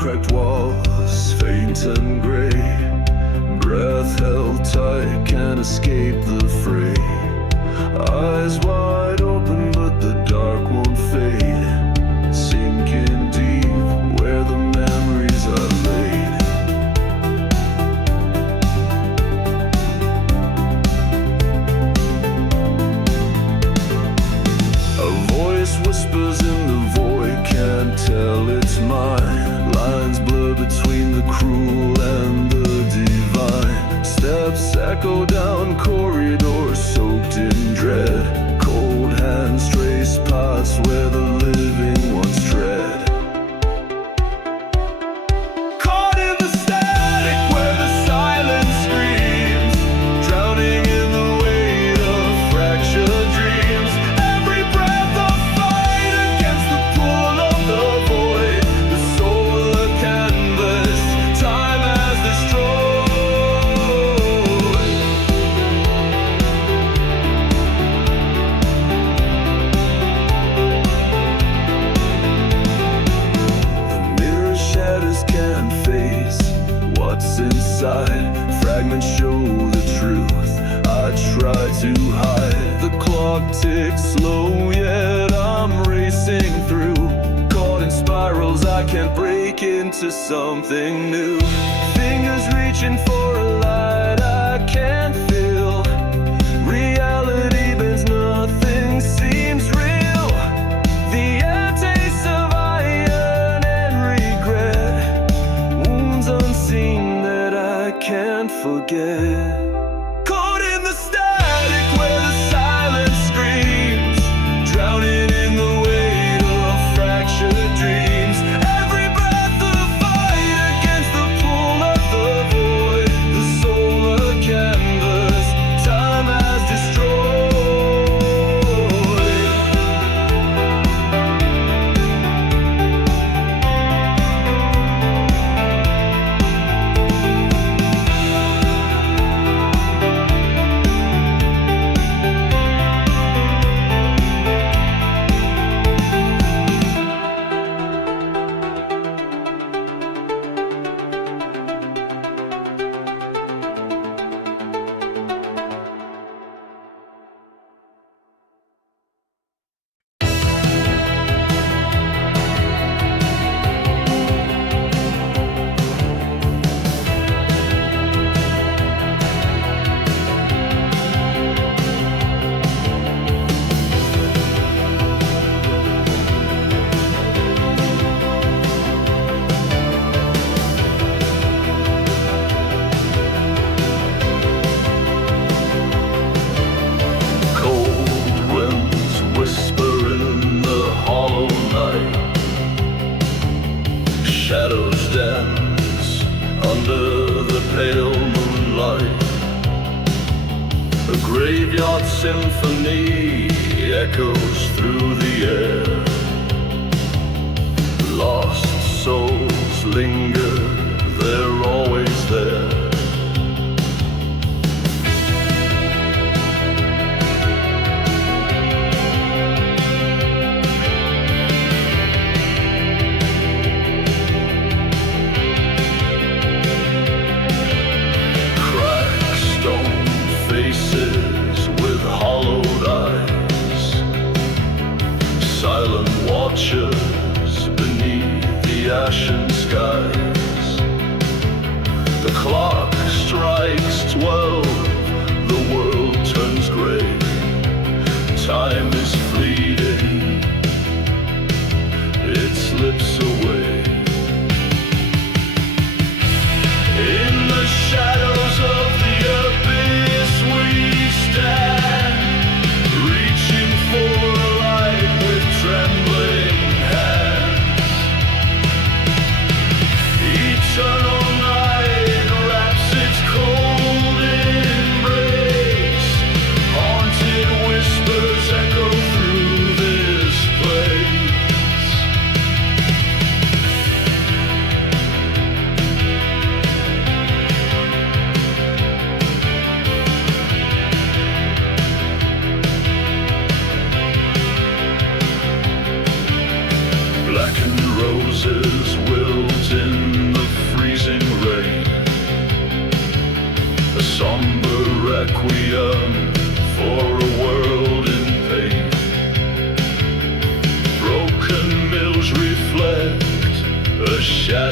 cracked walls, faint and gray. Breath held tight, can't escape the fray. Eyes wide open, but the dark won't fade. Sinking deep where the memories are laid. A voice whispers in the void, can't tell it's mine. Lines blur between the cruel and the divine. Steps echo down corridors soaked in dread. Cold hands trace paths where the living once tread. Caught in the static where the silence screams, drowning in the weight of fractured dreams. Every breath a fight against the pull of the void. The soul a canvas time has destroyed. The mirror shatters can't face what's inside. Fragments show the truth I try to hide. The clock ticks slow, yet I'm racing through. Caught in spirals, I can't break into something new. Fingers reaching for a light I can't feel. Reality bends, nothing seems real. The air tastes of iron and regret. Wounds unseen that I can't forget. Caught in the static where the silence screams, drowning in the weight of fractured dreams. Every breath a fight against the pull of the void. The soul a canvas time has destroyed. Shadows dance under the pale moonlight. A graveyard symphony echoes through the air. Lost souls linger, they're always there. Faces with hollowed eyes, silent watchers beneath the ashen skies. The clock strikes 12, the world turns gray. Time is fleeting, it slips away. In the shadows of the abyss we stand, reaching for a light with trembling hands. Eternal night wraps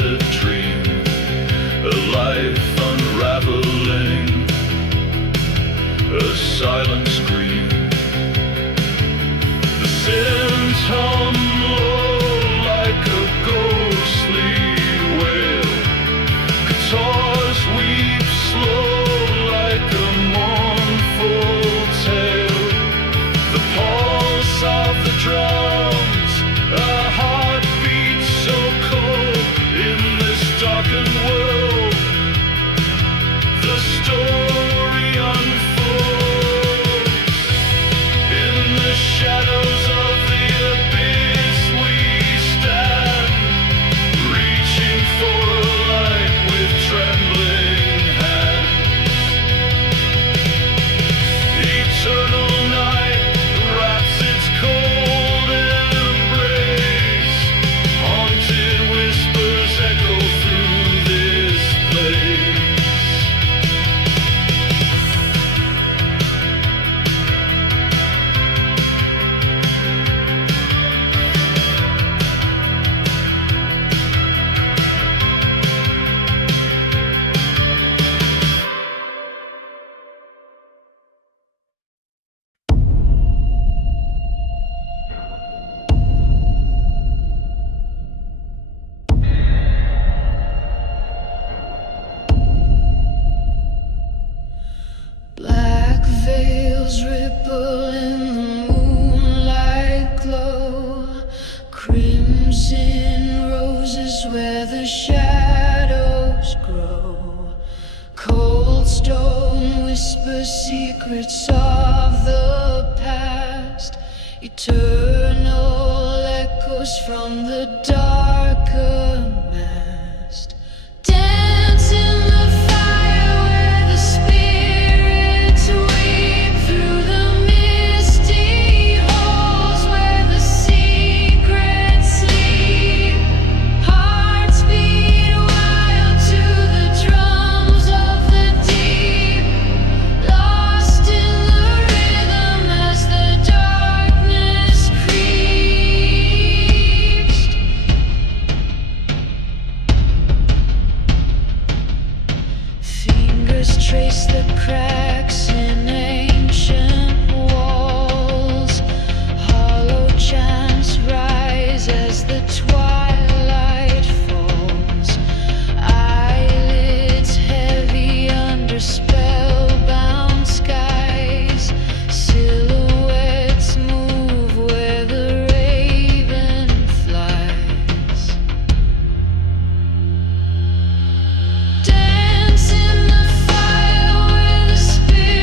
evocative dream, a life unraveling, a silent scream. The synth hum low like a ghostly wail, guitars weep slow like a mournful tale. The pulse of the drums, a heartbeat so cold in this darkened world. The story unfolds in the shadows of the abyss. We stand, reaching for a light with trembling hands. Eternal night wraps its cold embrace. Haunted whispers echo through this place. Black veils ripple in the moonlight glow. Crimson roses where the shadows grow. Cold stone whispers secrets of the past. Eternal echoes from the darker past. Dance in the fire where the spirits weep through the misty halls where the secrets sleep. Hearts beat wild to the drums of the deep, lost in the rhythm as the darkness creeps. Fingers trace the cracks in ancient walls. Hollow chants rise as the twilight falls. Eyelids heavy under spellbound skies. Silhouettes move where the raven flies. Dance in the fire where the spirit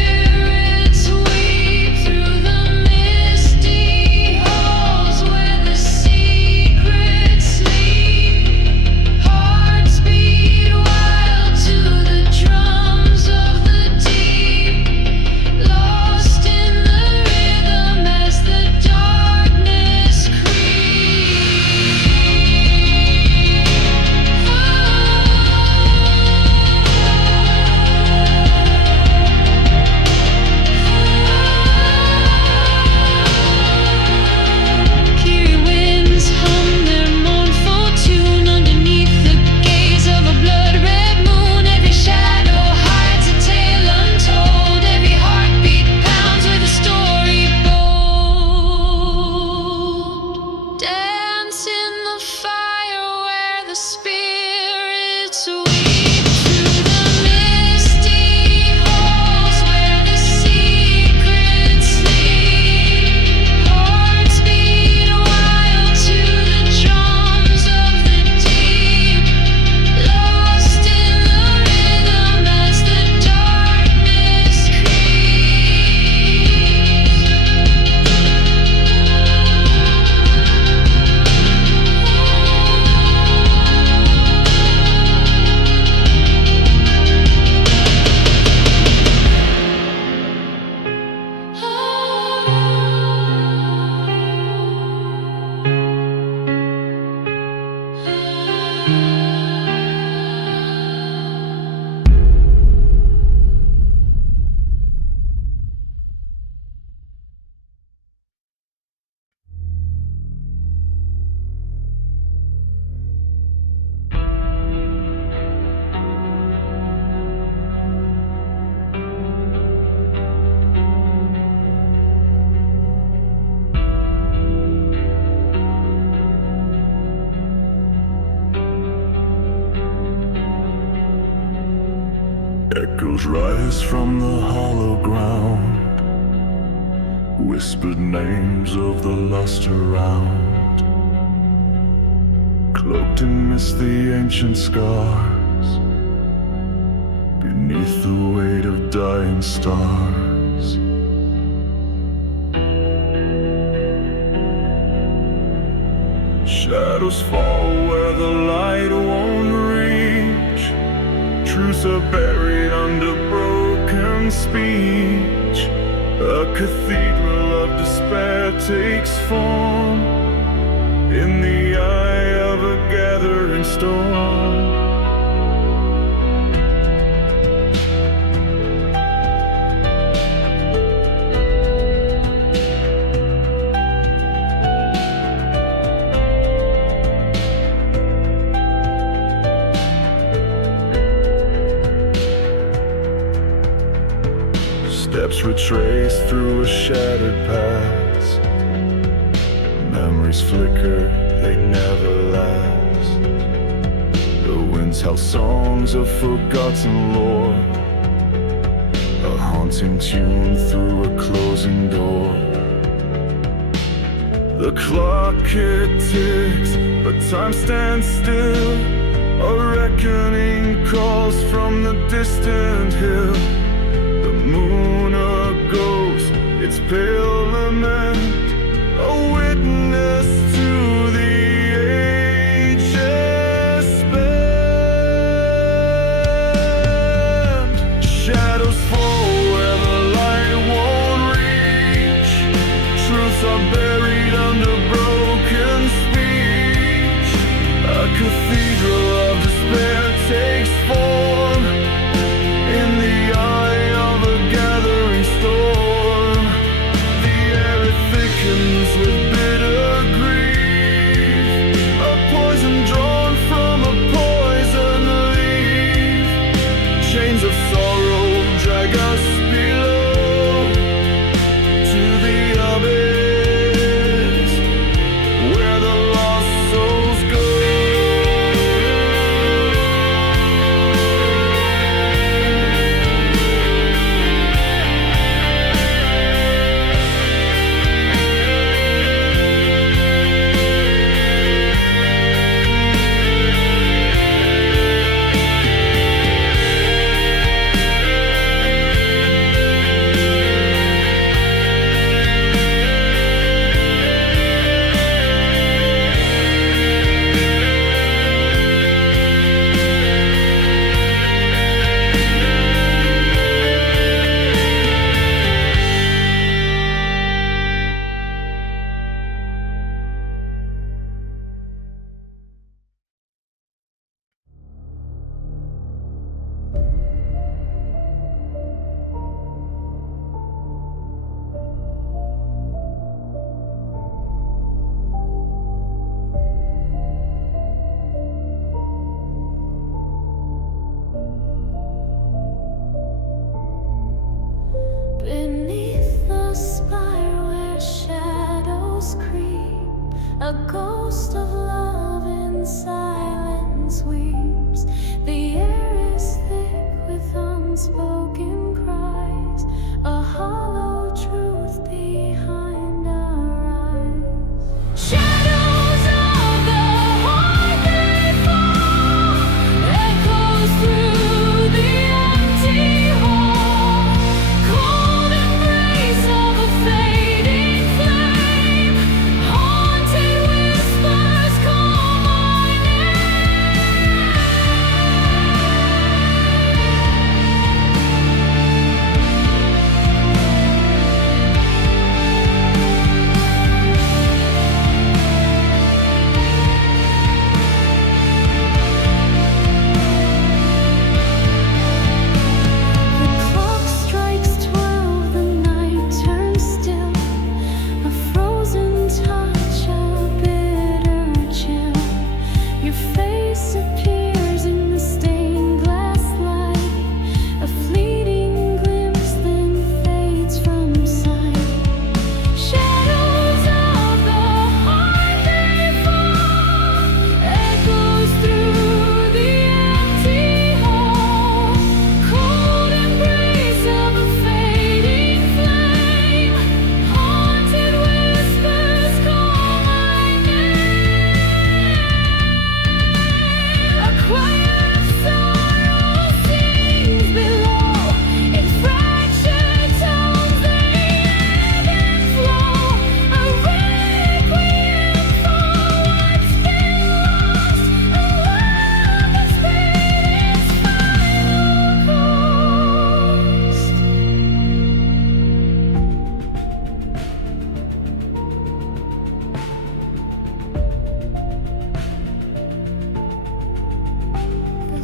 Echoes rise from the hollow ground, whispered names of the lost around, cloaked in mist the ancient scars, beneath the weight of dying stars. Shadows fall where the light won't reach, truths are buried under broken speech. A cathedral of despair takes form in the eye of a gathering storm. Steps retraced through a shattered past, memories flicker, they never last. The winds howl songs of forgotten lore, a haunting tune through a closing door. The clock it ticks, but time stands still. A reckoning calls from the distant hill. The moon a ghost, its pale lament, a witness to the ages spent. Shadows fall where the light won't reach, truths are buried under broken speech. A cathedral of despair takes form in the eye of a gathering storm. The air it thickens with bitter grief, a poison drawn from a poison leaf. Chains of sorrow drag us below to the abyss where the lost souls go. Beneath the spire where shadows creep, a ghost of love in silence weeps. The air is thick with unspoken cries, a hollow truth behind our eyes. Shadows of the heart they fall, echoes through the empty hall. Cold embrace of a fading flame, haunted whispers call my name.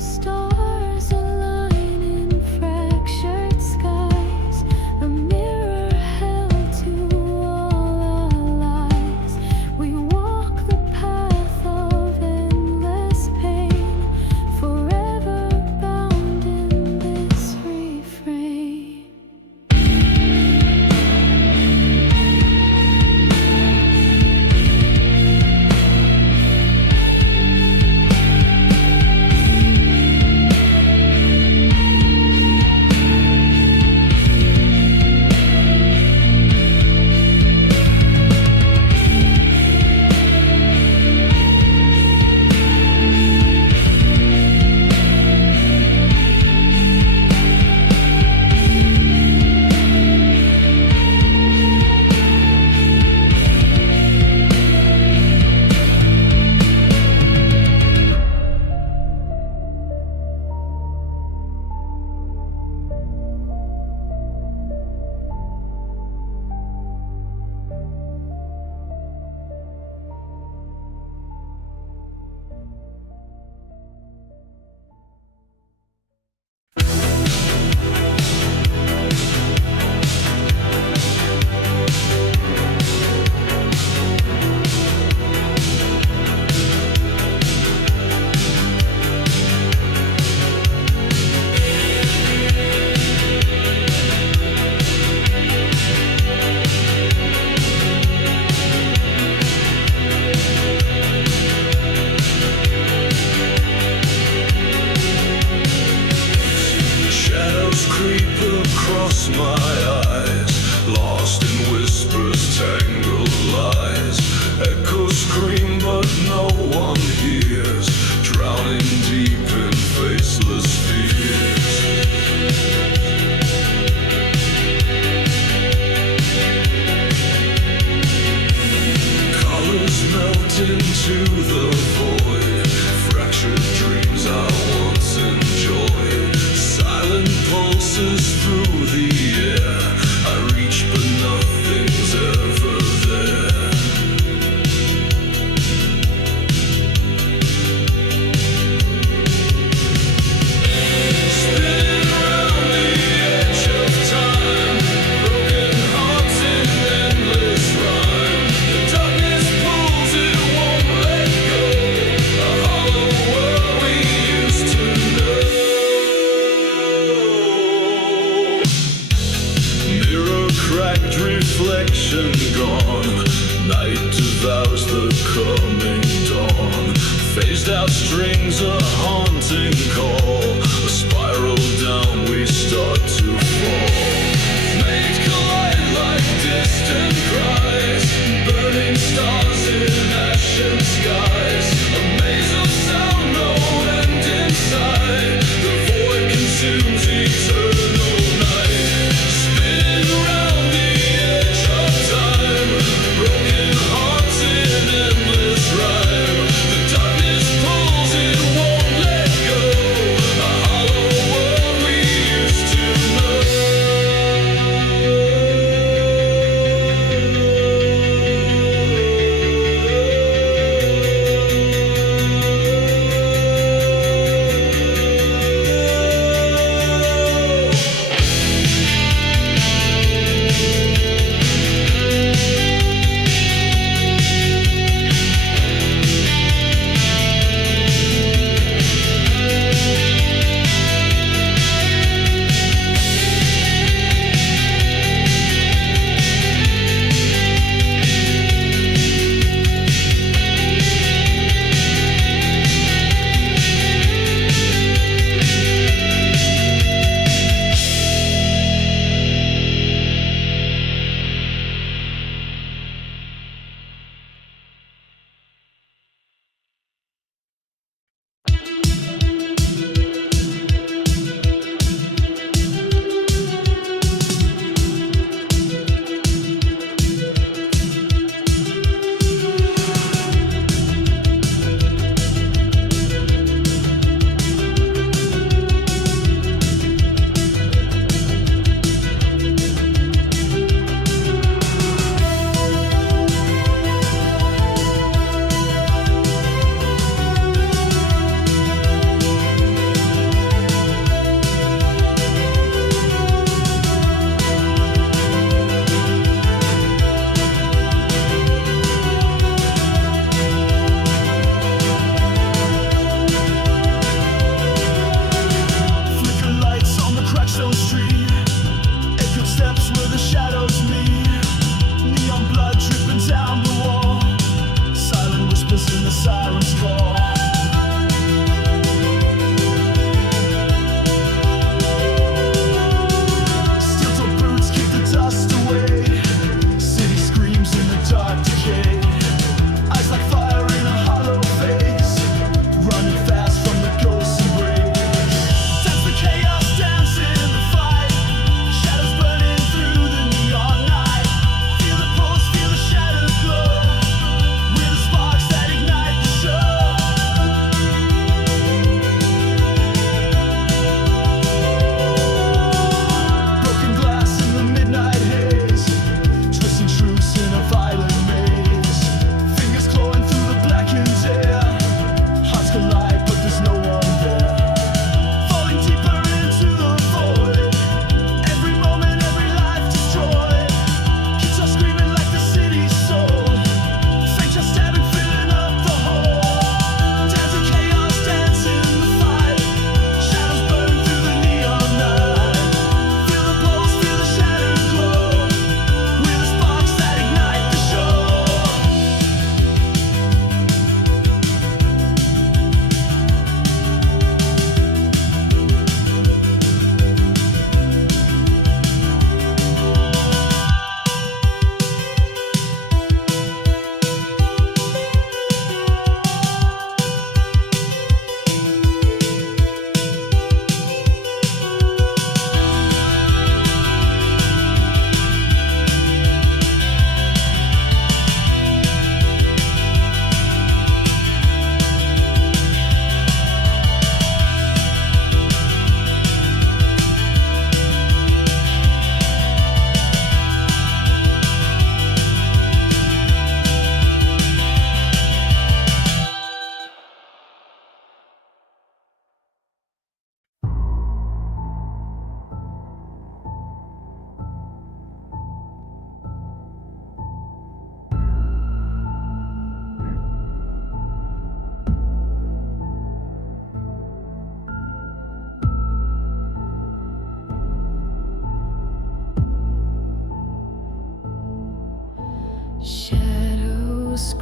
Stars align in fractured skies, a mirror held to all our lives. We walk the path of endless pain, forever bound in this refrain.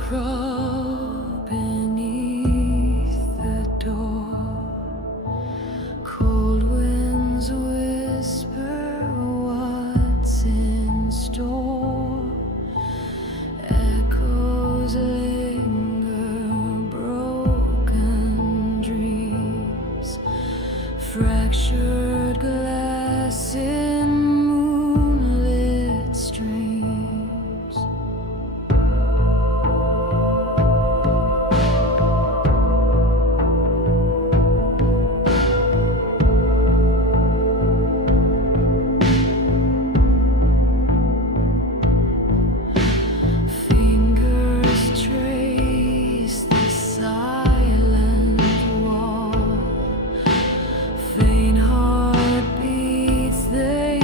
crawl beneath the door. Cold winds whisper what's in store. Echoes linger, broken dreams, fractured glass in moonlit streams. Fingers trace the silent wall. Faint heartbeats, they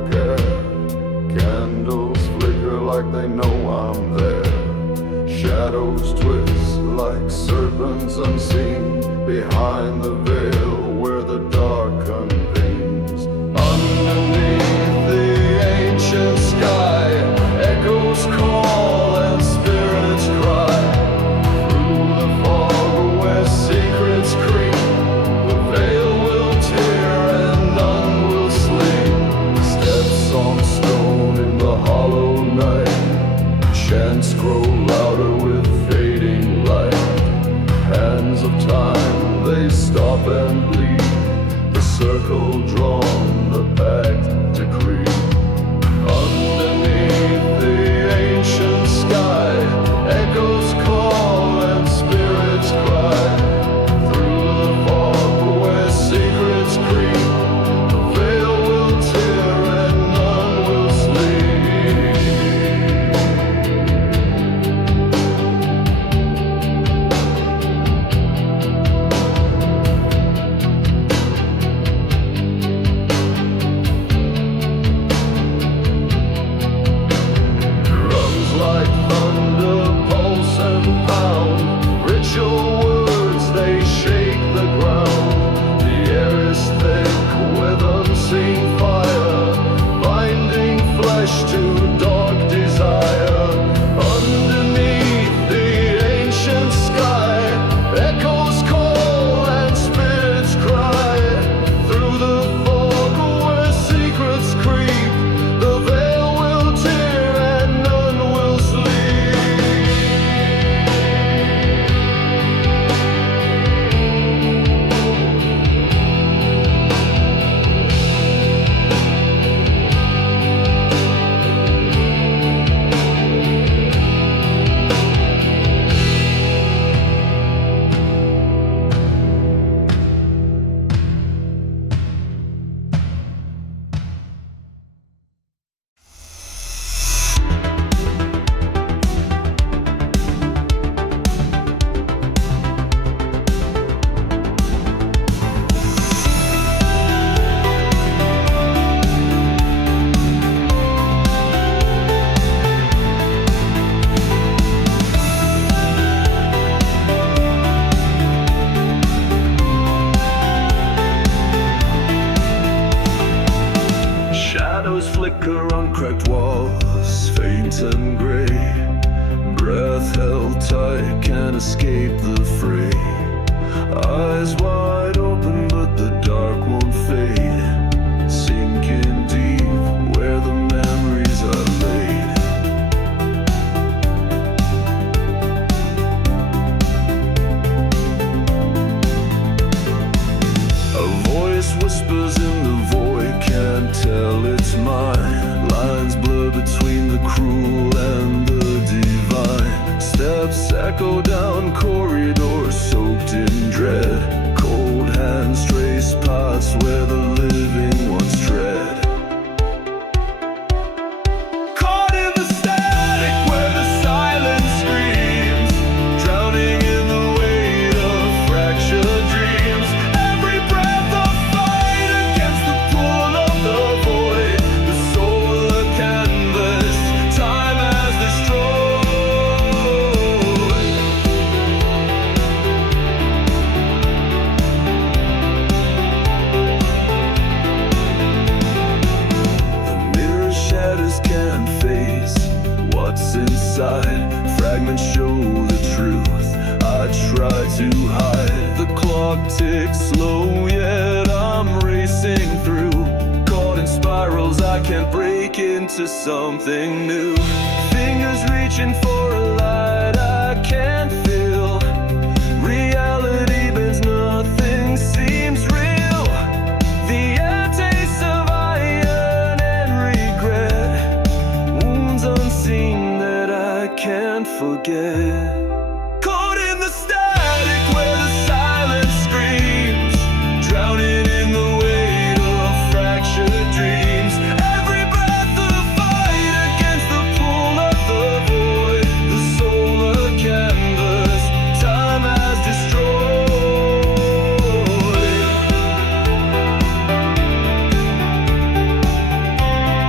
like air. Candles flicker like they know I'm there. Shadows twist like serpents unseen behind the veil where the dark convenes. Underneath the ancient sky, echoes call and spirits cry. Through the fog where secrets creep, the veil will tear and none will sleep. Steps on stone in the hollow night, chants grow louder with fading light. Hands of time, they stop and bleed. The circle drawn, the pact decree. Underneath the ancient sky, echoes call and spirits cry. Through the fog where secrets creep, the veil will tear and none will sleep. Drums like thunder pulse and pound. Ritual words, they shake the ground. The air is thick with unseen fire, binding flesh to dark desire. Underneath the ancient sky, echoes call and spirits cry. Through the fog where secrets creep, the veil will tear and none will sleep. Shadows flicker on cracked walls, faint and gray. Breath held tight, can't escape the fray. Eyes wide open, but the dark won't fade. Sinking deep where the memories are laid. A voice whispers in the void, can't tell it's mine. Lines blur between the cruel and the divine. Steps echo down corridors soaked in dread. Cold hands trace paths where the living once tread. Caught in the static where the silence screams, drowning in the weight of fractured dreams. Every breath a fight against the pull of the void. The soul a canvas, time has destroyed. The mirror shatters can't face what's inside. Fragments show the truth I try to hide. The clock ticks slow, yet I'm racing through. Caught in spirals, I can't break into something new. Fingers reaching for a light I can't feel. Reality bends, nothing seems real. The air tastes of iron and regret. Wounds unseen that I can't forget. Caught in the static where the silence screams, drowning in the weight of fractured dreams. Every breath a fight against the pull of the void. The soul a canvas, time has destroyed.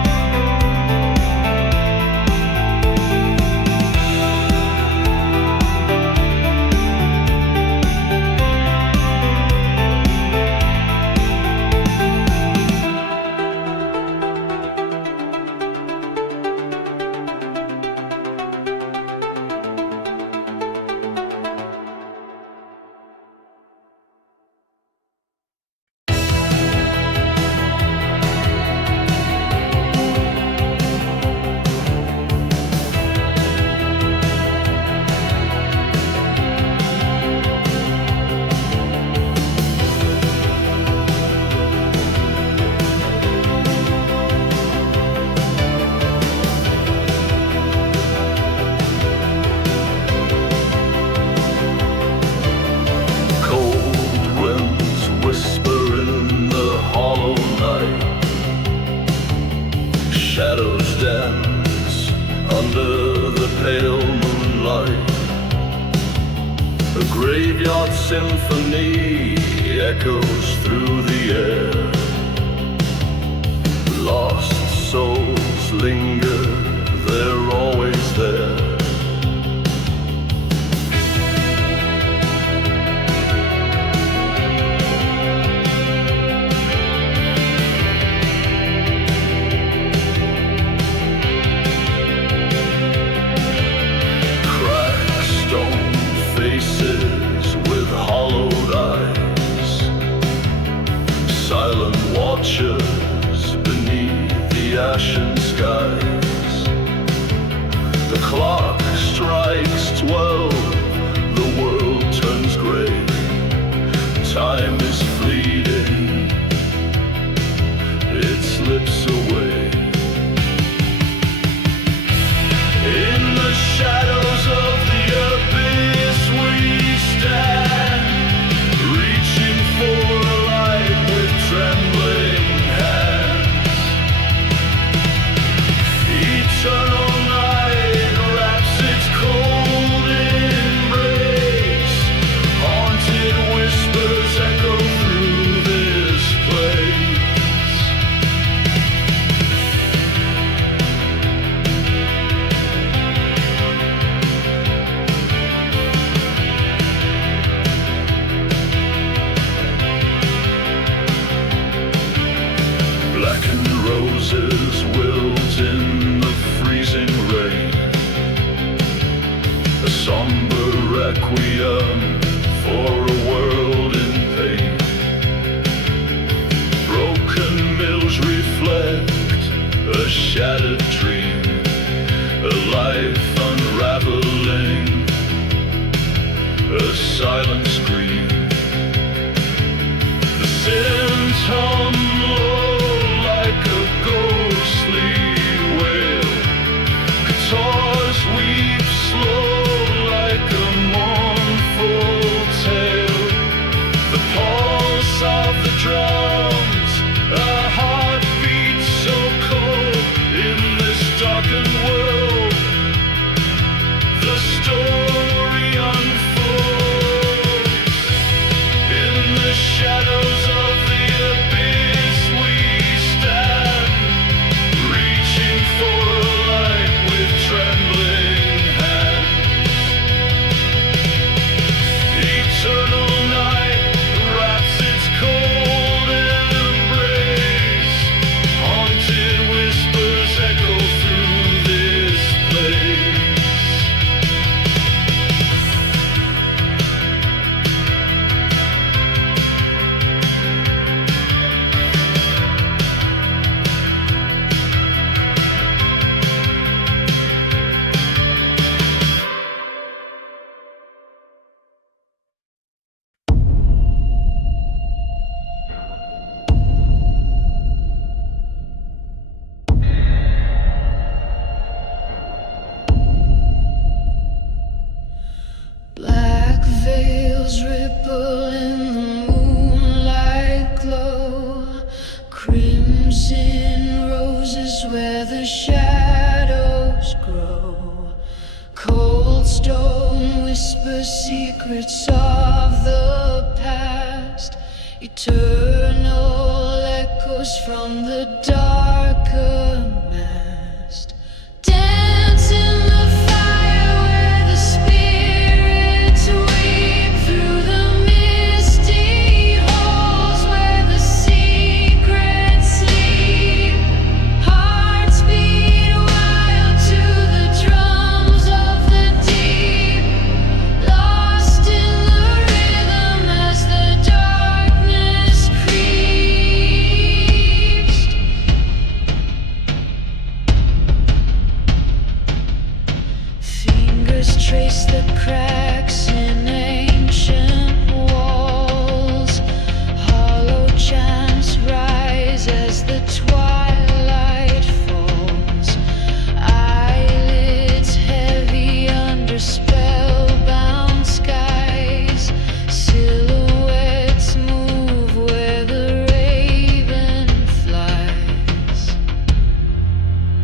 shadows dance under the pale moonlight. A graveyard symphony echoes through the air. Lost souls linger, they're always there. Silent watchers beneath the ashen skies. The clock strikes 12, the world turns gray. Time is fleeting, it slips away. In the shadows of the abyss we stand, reaching for a light with trembling hands. Eternal night wraps its cold embrace. Haunted whispers echo through this place. Blackened roses wilt in the freezing rain. A somber requiem for a world in pain. Broken mills reflect a shattered dream, a life unraveling, a silent scream. The synth hum low like a ghostly wail. Guitars weep slow like a mournful tale. The pulse of the drums, a heartbeat so cold in this darkened world. The story unfolds in the shadows of the abyss we stand, reaching for a light with trembling hands. Eternal night wraps its cold embrace. Haunted whispers echo through this place. Black veils ripple in the moonlight glow. Crimson roses where the shadows grow. Cold stone whispers secrets of the past. Eternal echoes from the darker past. Dance in the fire where the spirits weep through the misty halls where the secrets sleep. Hearts beat wild to the drums of the deep, lost in the rhythm as the darkness creeps. Fingers trace the cracks in ancient walls. Hollow chants rise as the twilight falls. Eyelids heavy under spellbound skies. Silhouettes move where the raven flies.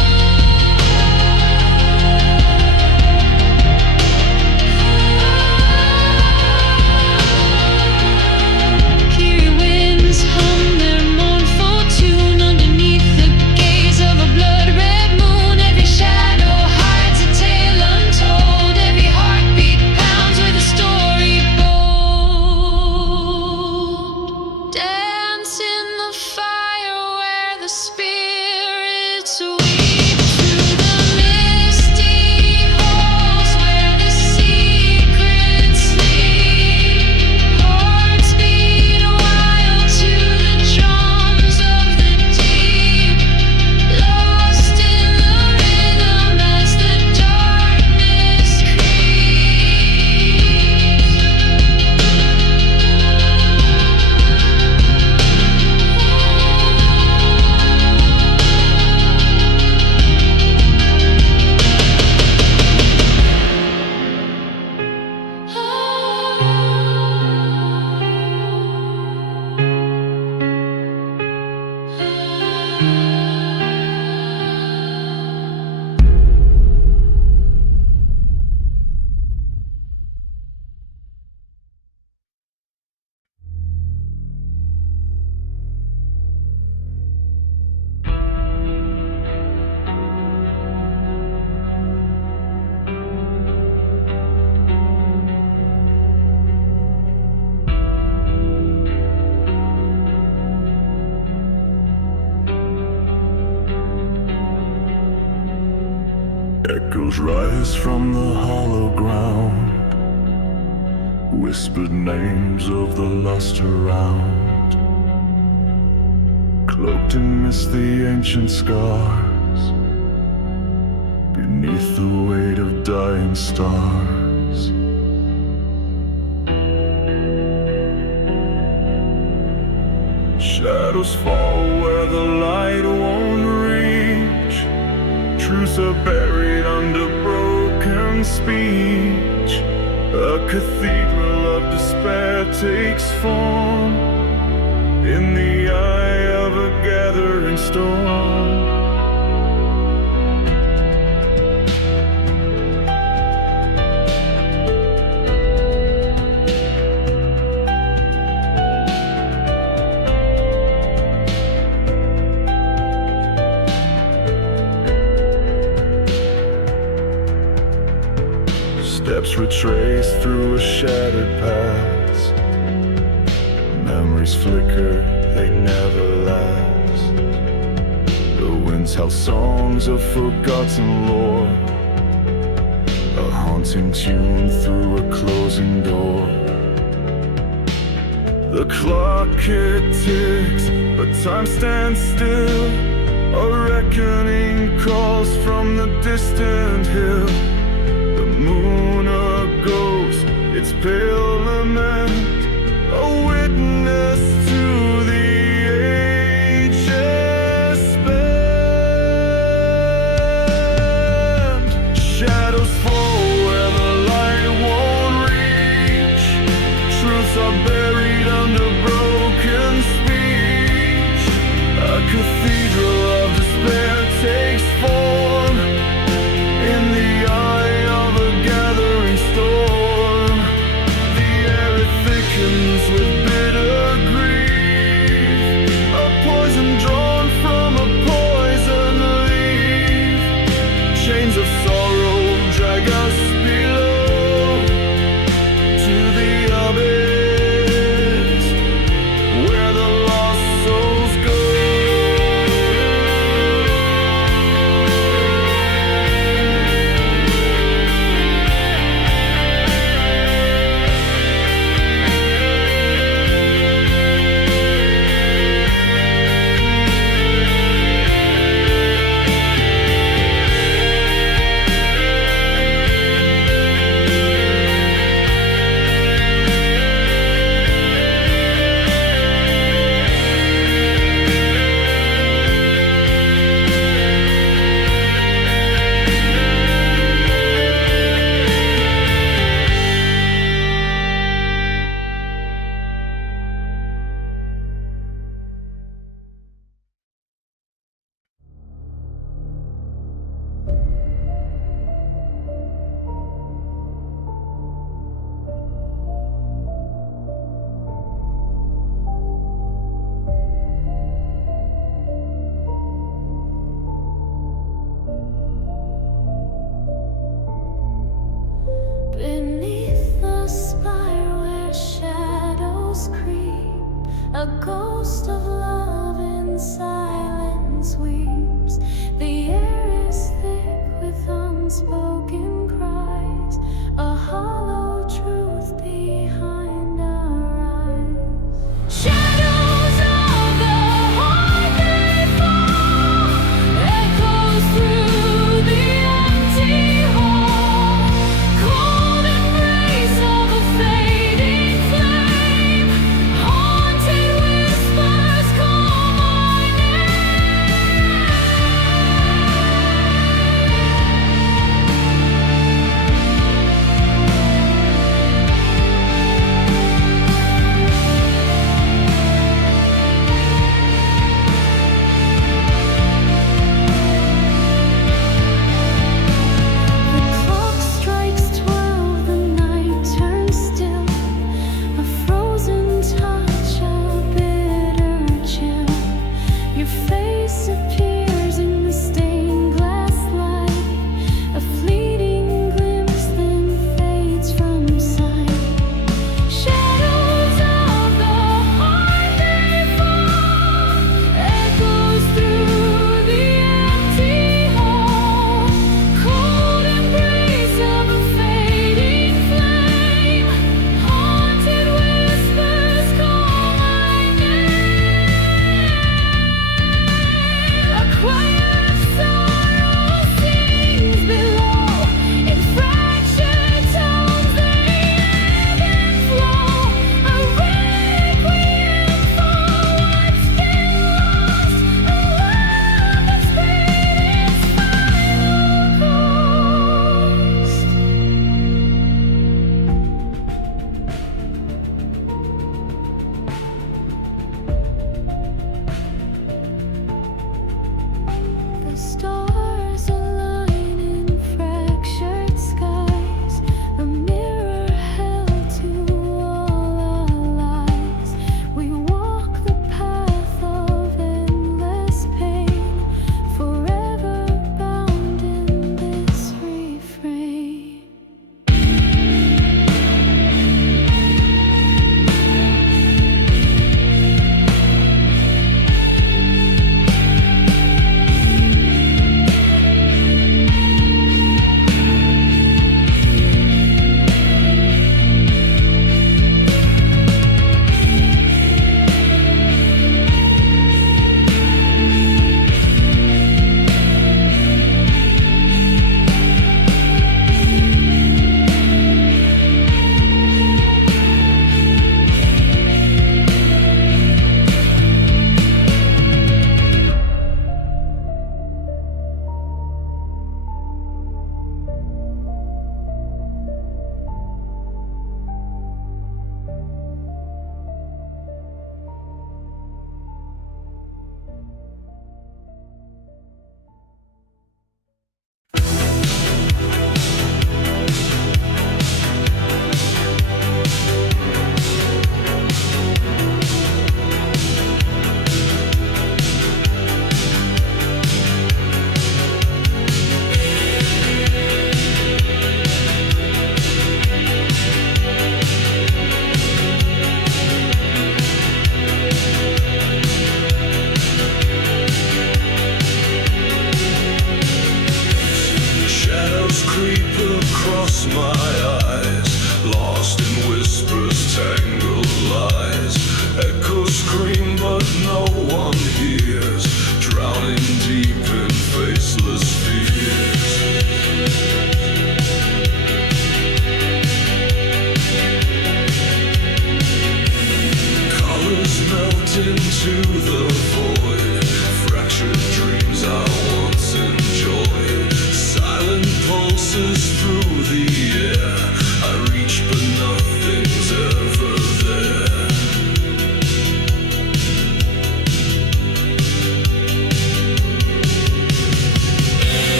spirits weep through the misty halls where the secrets sleep. Hearts beat wild to the drums of the deep, lost in the rhythm as the darkness creeps. Echoes rise from the hollow ground, whispered names of the lost around, cloaked in mist the ancient scars, beneath the weight of dying stars. Shadows fall where the light won't reach, truths are buried under broken speech. A cathedral of despair takes form in the eye of a gathering storm. Steps retraced through a shattered past, memories flicker, they never last. The winds howl songs of forgotten lore, a haunting tune through a closing door. The clock it ticks, but time stands still. A reckoning calls from the distant hill. The moon a ghost, its pale lament, a witness to the ages spent. Shadows fall where the light won't reach, truths are buried under broken speech. A cathedral of despair takes form in the eye of a gathering storm. The air it thickens with bitter grief, a poison drawn from a poison leaf. Chains of sorrow drag us below to the abyss where the lost souls go. Beneath the spire where shadows creep, a ghost of love in silence sweeps. The air is thick with unspoken cries, a hollow truth behind our eyes. Shadows of the heart they fall, echoes through the empty hall, cold embrace of a fading flame, haunted whispers call my name. The clock strikes 12, the night turns still, a frozen touch, a bitter chill. Your face appears in the stained glass light, a fleeting glimpse then fades from sight. Shadows of the heart they fall, echoes through the empty hall, cold embrace of a fading flame, haunted whispers call my name. A choir of sorrow sings below, in fractured tones they ebb and flow, a requiem for what's been lost, a world that's paid its final cost. The stars align in fractured skies, a mirror held to all our lies. We walk the path of endless pain, forever bound in this refrain. Shadows creep across my eyes, lost in whispers, tangled lies. Echoes scream, but no one hears, drowning deep in faceless fears. Colors melt into the void, fractured dreams I once enjoyed. Silent pulses through the air, I reach but nothing's ever there.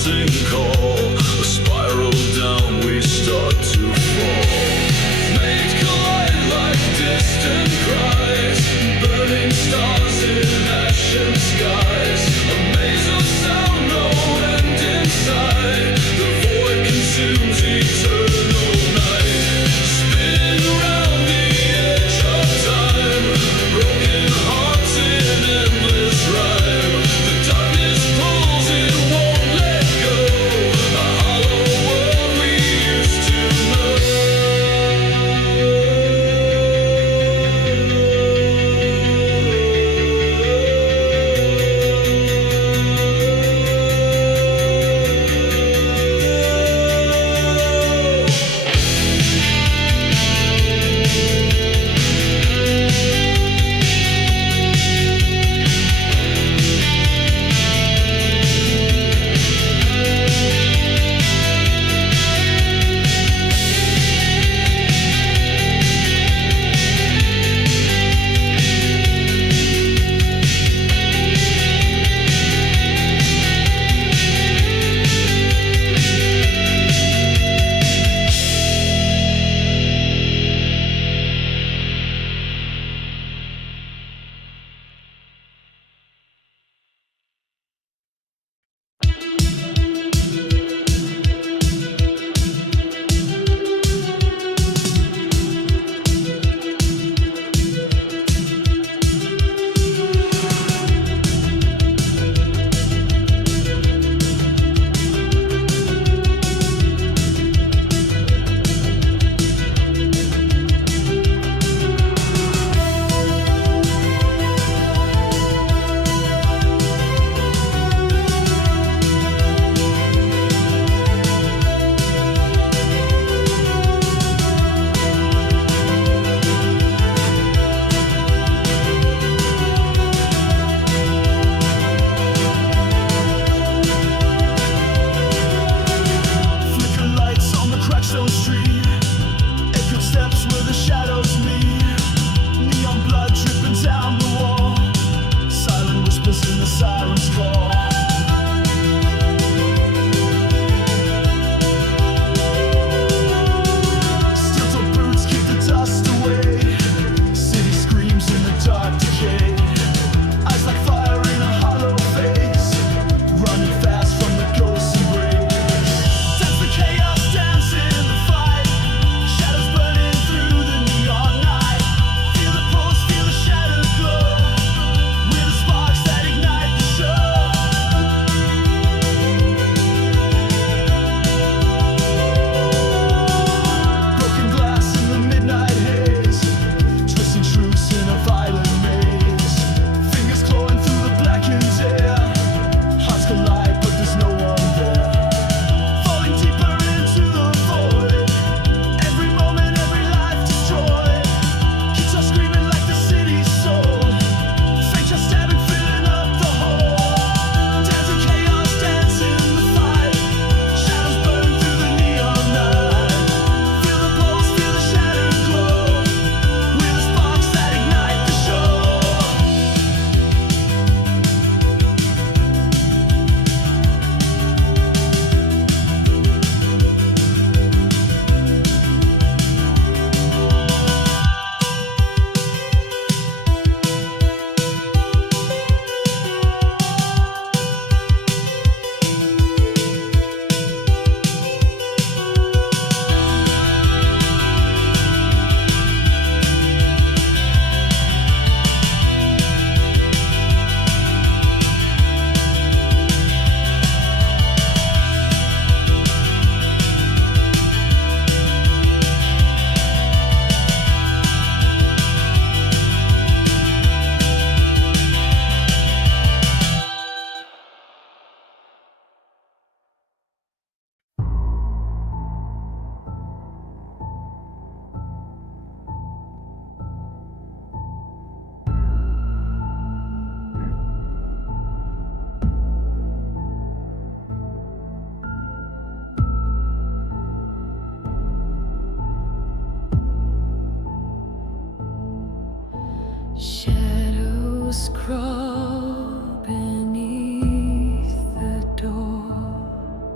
haunting call. A spiral down, we start to fall. Made collide like distant cries. Burning stars in ashen skies. A maze of sound, no end inside. The void consumes eternal night. Spinning around the edge of time. Broken hearts in endless rhyme. The darkness pulls, it won't let go. A hollow world we used to know. Shadows crawl beneath the door.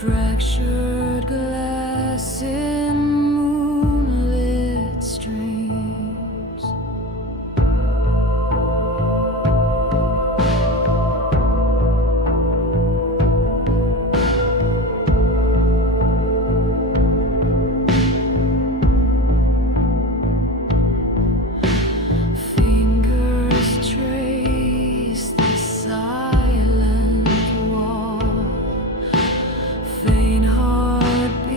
Fractured glass in moonlit streams. Fingers trace the silent wall. Faint heartbeat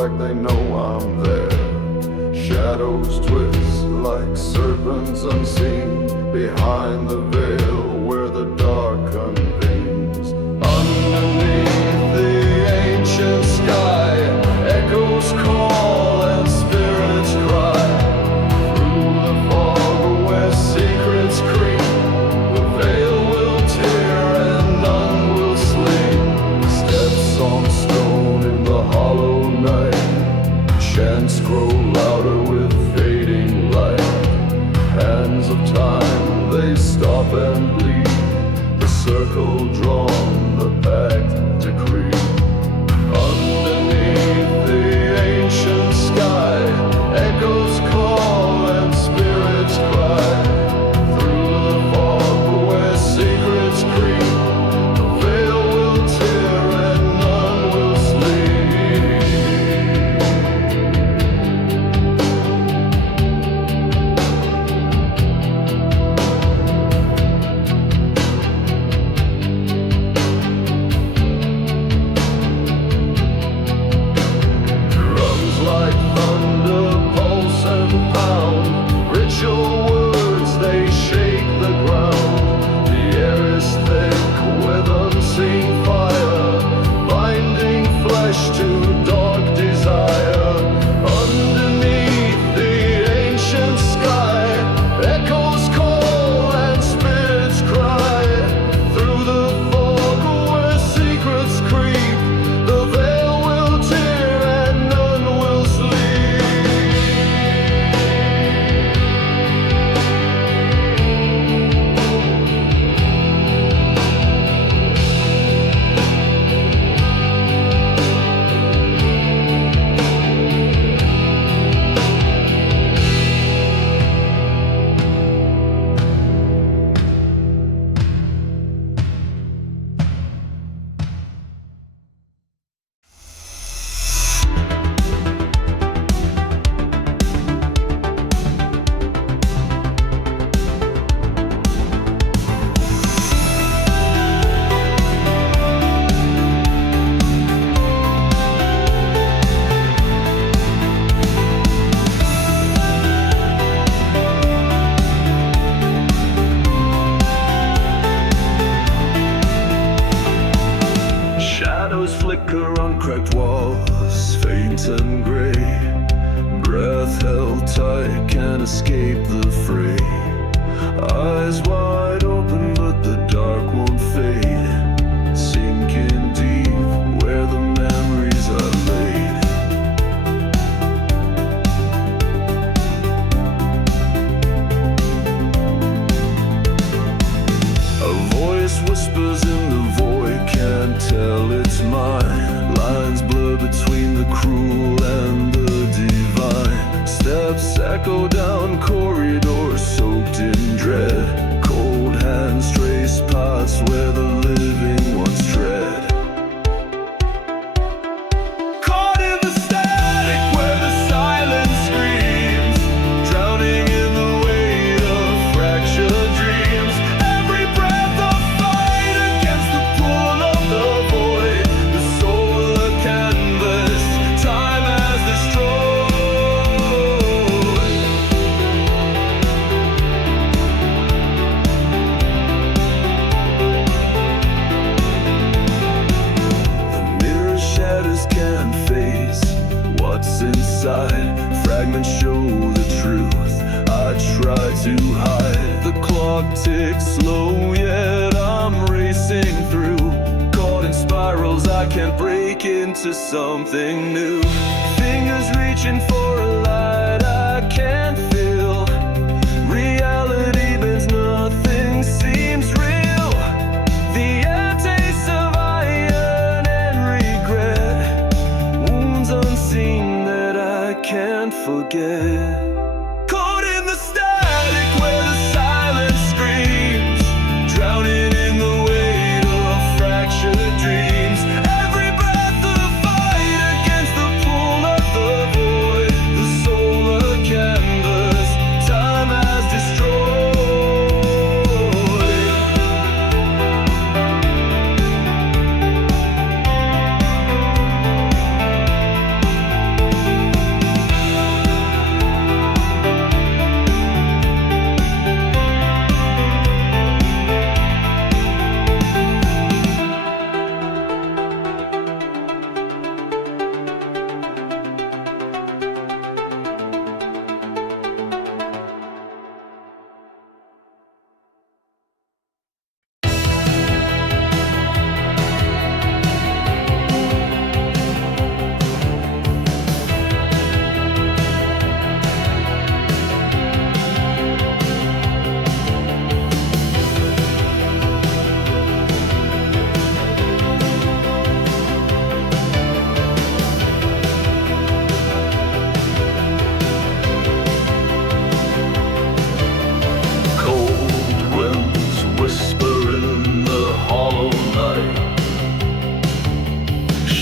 like they know I'm there. Shadows twist like serpents unseen behind the veil where the dark convenes. Underneath the ancient sky, echoes call and spirits cry. Through the fog where secrets creep, the veil will tear and none will sleep. Steps on stone in the hollow night, chants grow louder with fading light. Hands of time, they stop and bleed. The circle drawn, the pact decree. Underneath the ancient sky, echoes call and spirits cry. Through the fog where secrets creep, the veil will tear and none will sleep. Drums like thunder pulse and pound. Ritual words, they shake the ground. The air is thick with unseen fire, binding flesh to dark desire. Underneath the ancient sky, echoes call and spirits cry. Through the fog where secrets creep, the veil will tear and none will sleep. Shadows flicker on cracked walls, faint and gray. Breath held tight, can't escape the fray. Eyes wide open, but the dark won't fade. Sinking deep where the memories are laid. A voice whispers in the void, can't tell it's mine. Lines blur between the cruel and the divine. Steps echo down corridors soaked in dread. Cold hands trace paths where the living once tread. Caught in the static where the silence screams, drowning in the weight of fractured dreams. Every breath a fight against the pull of the void. The soul a canvas, time has destroyed. The mirror shatters can't face what's inside. Fragments show the truth I try to hide. The clock ticks slow, yet I'm racing through. Caught in spirals, I can't break into something new. Fingers reaching for a light I can't feel. Reality bends, nothing seems real. The air tastes of iron and regret. Wounds unseen that I can't forget. Caught in the static where the silence screams, drowning in the weight of fractured dreams. Every breath a fight against the pull of the void. The soul a canvas, time has destroyed.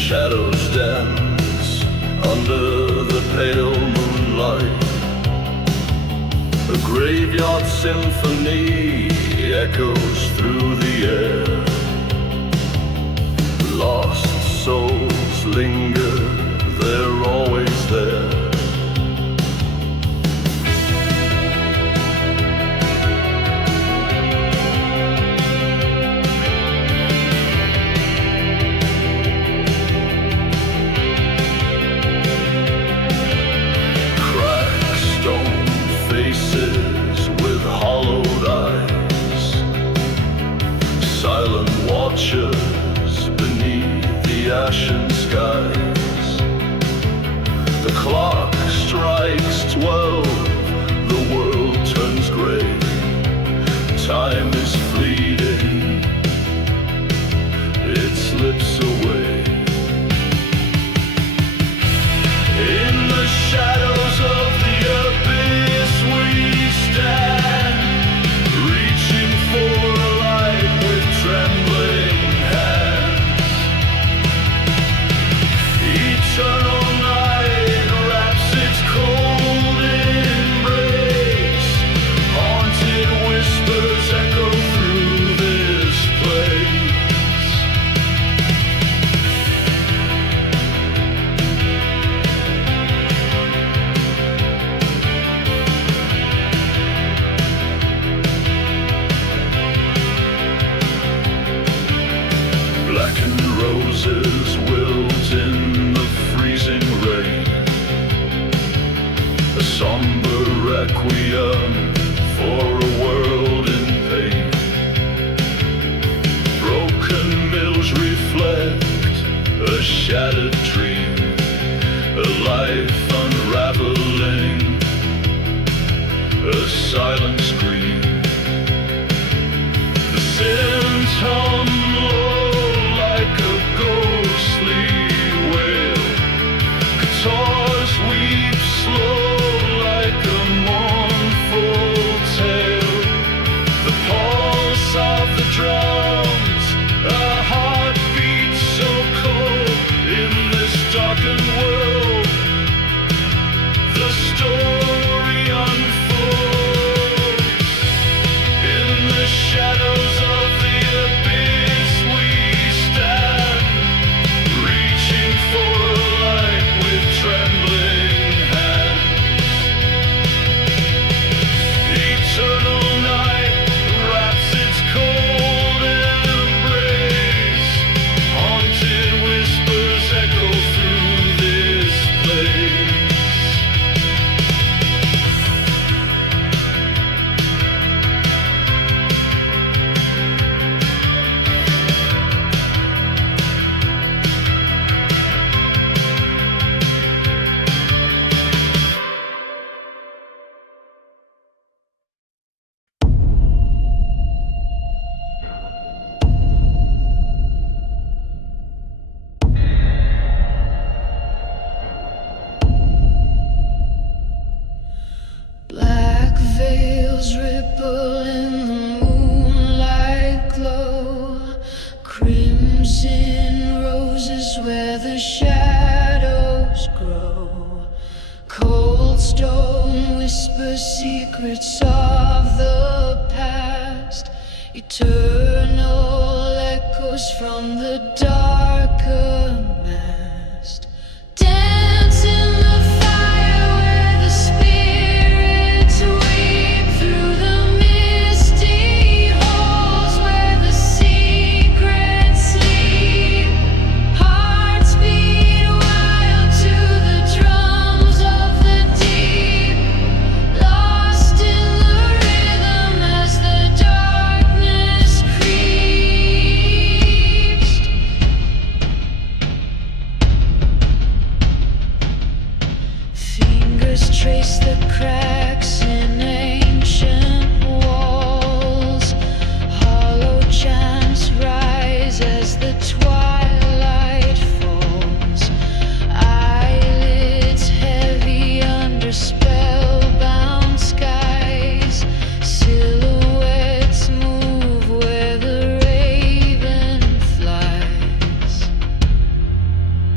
shadows dance under the pale moonlight. A graveyard symphony echoes through the air. Lost souls linger, they're always there. Silent watchers beneath the ashen skies. The clock strikes 12, the world turns grey. Time is fleeting, it slips away. In the shadows of the abyss we stand, reaching for a light with trembling hands. Eternal night wraps its cold embrace. Haunted whispers echo through this place. Blackened roses wilt in the freezing rain. A somber requiem for a world in pain. Broken mills reflect a shattered dream, a life unraveling, a silent scream. The synth hum low like a ghostly wail. Guitars weep slow like a mournful tale. The pulse of the drums, a heartbeat so cold. In this darkened world, the story unfolds. In the shadows of the abyss we stand, reaching for a light with trembling hands. Eternal night wraps its cold embrace. Haunted whispers echo through this place. Black veils ripple in the moonlight glow. Crimson roses where the shadows grow. Cold stone whispers secrets of the past. Eternal echoes from the darker past. Dance in the fire where the spirits weep. Through the misty halls where the secrets sleep. Hearts beat wild to the drums of the deep. Lost in the rhythm as the darkness creeps. Fingers trace the cracks in ancient walls. Hollow chants rise as the twilight falls. Eyelids heavy under spellbound skies. Silhouettes move where the raven flies.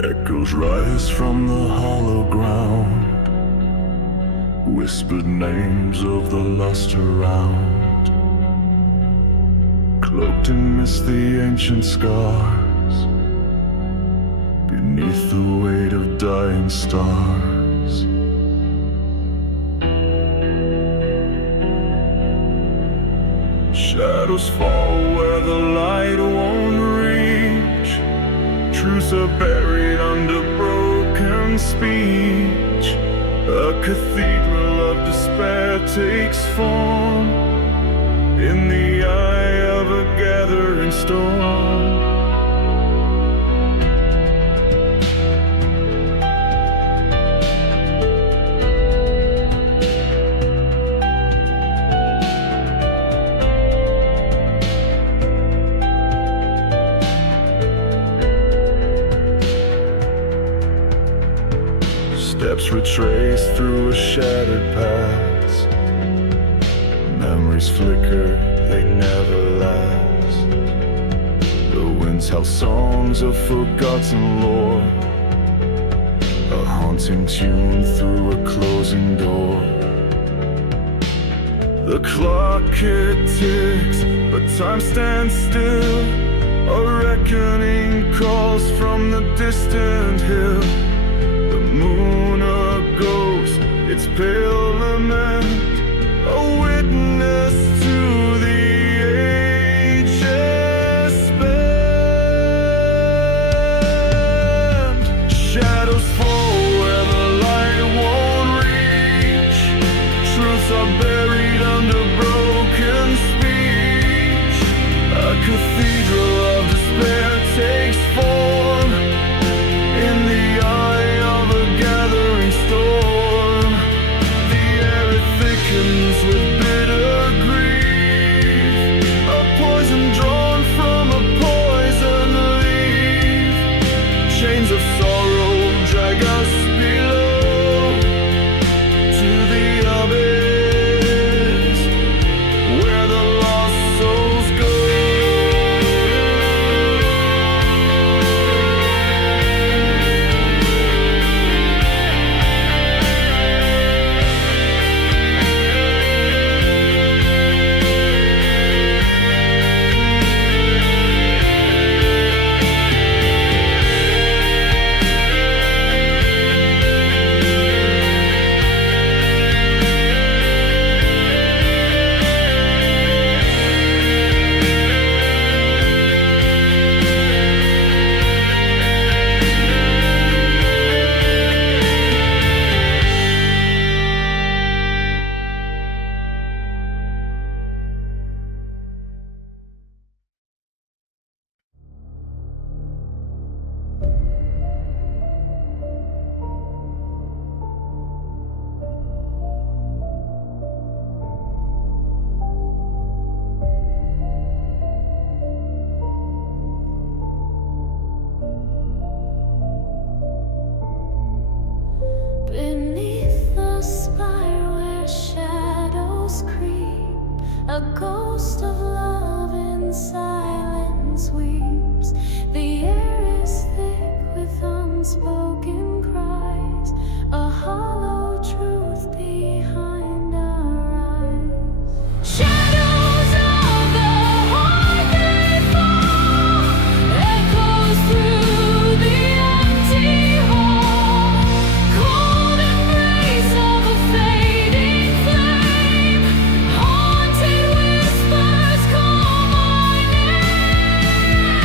Echoes rise from the hollow ground, whispered names of the lost around, cloaked in mist the ancient scars, beneath the weight of dying stars. Shadows fall where the light won't reach, truths are buried under broken speech. A cathedral of despair takes form in the eye of a gathering storm. Steps retrace through a shattered past, memories flicker, they never last. The winds howl songs of forgotten lore, a haunting tune through a closing door. The clock it ticks, but time stands still. A reckoning calls from the distant hill. The moon a ghost, its pale lament, a witness to the ages spent. Shadows fall where the light won't reach, truths are buried under broken speech. A cathedral of despair takes form in the eye of a gathering storm. The air it thickens with bitter grief, a poison drawn from a poison leaf. Chains of sorrow drag us below to the abyss where the lost souls go. Beneath the sky where shadows creep, a ghost of love in silence weeps. The air is thick with unspoken cries, a hollow truth behind our eyes. Shadows of the heart they fall, echoes through the empty hall. Cold embrace of a fading flame, haunted whispers call my name.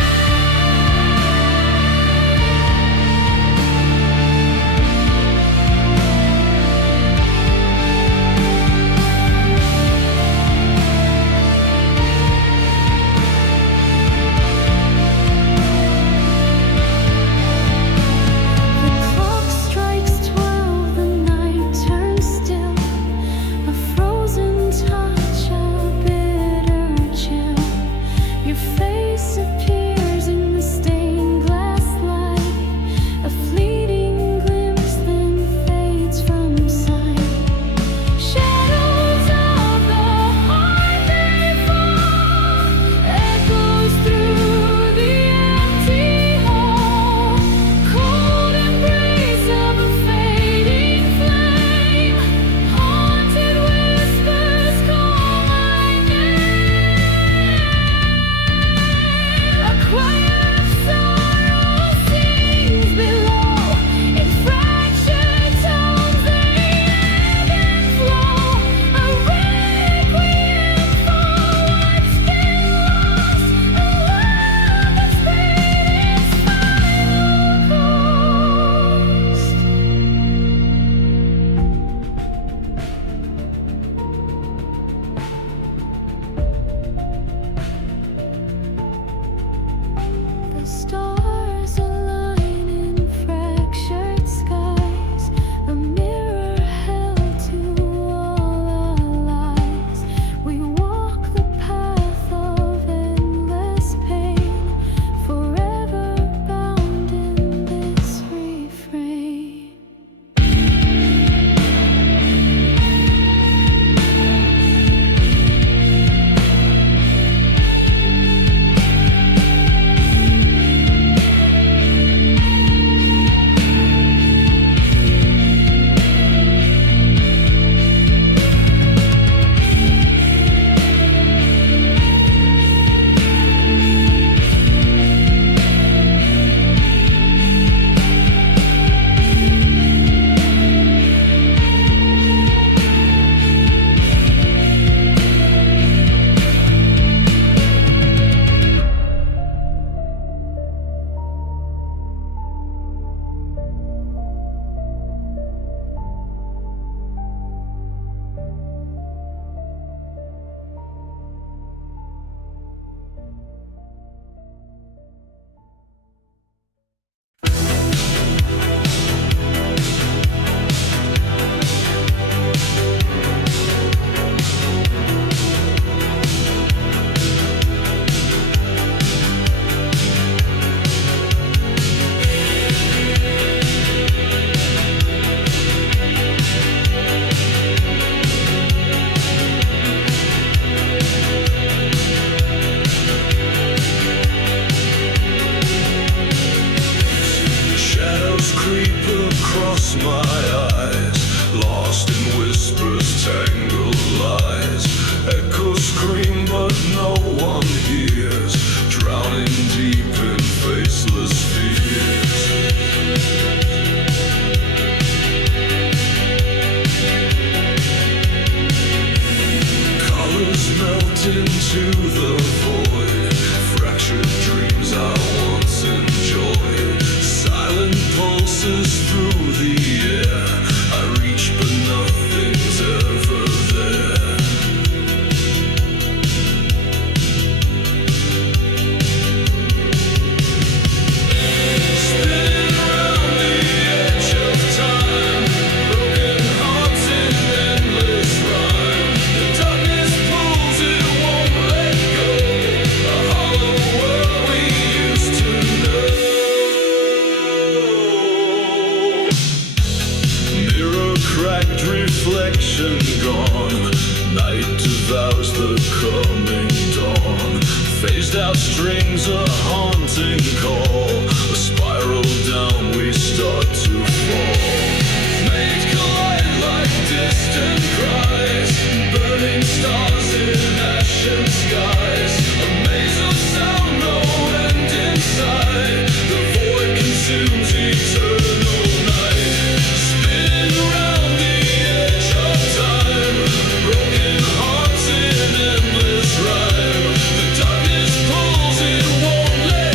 Stars align in fractured skies, a mirror held to all our lives. We walk the path of endless pain, forever bound in this refrain. Shadows creep across my eyes, lost in whispers, tangled lies. Echoes scream but no one hears, drowning deep in faceless fears. Colors melt into the void, fractured dreams I once enjoyed. Silent pulses through the air, I reach but nothing's ever there. Spinning round the edge of time, broken hearts in endless rhyme. The darkness pulls, it won't let go, a hollow world we used to know. Mirror cracked, reflection gone, night devours the coming dawn. Phased out strings, a haunting call, a spiral down we start to fall. Made collide like distant cries, burning stars in ashen skies. A maze of sound, no end inside, the void consumes eternal night. Spin round the edge of time, broken hearts in endless rhyme. The darkness pulls, it won't let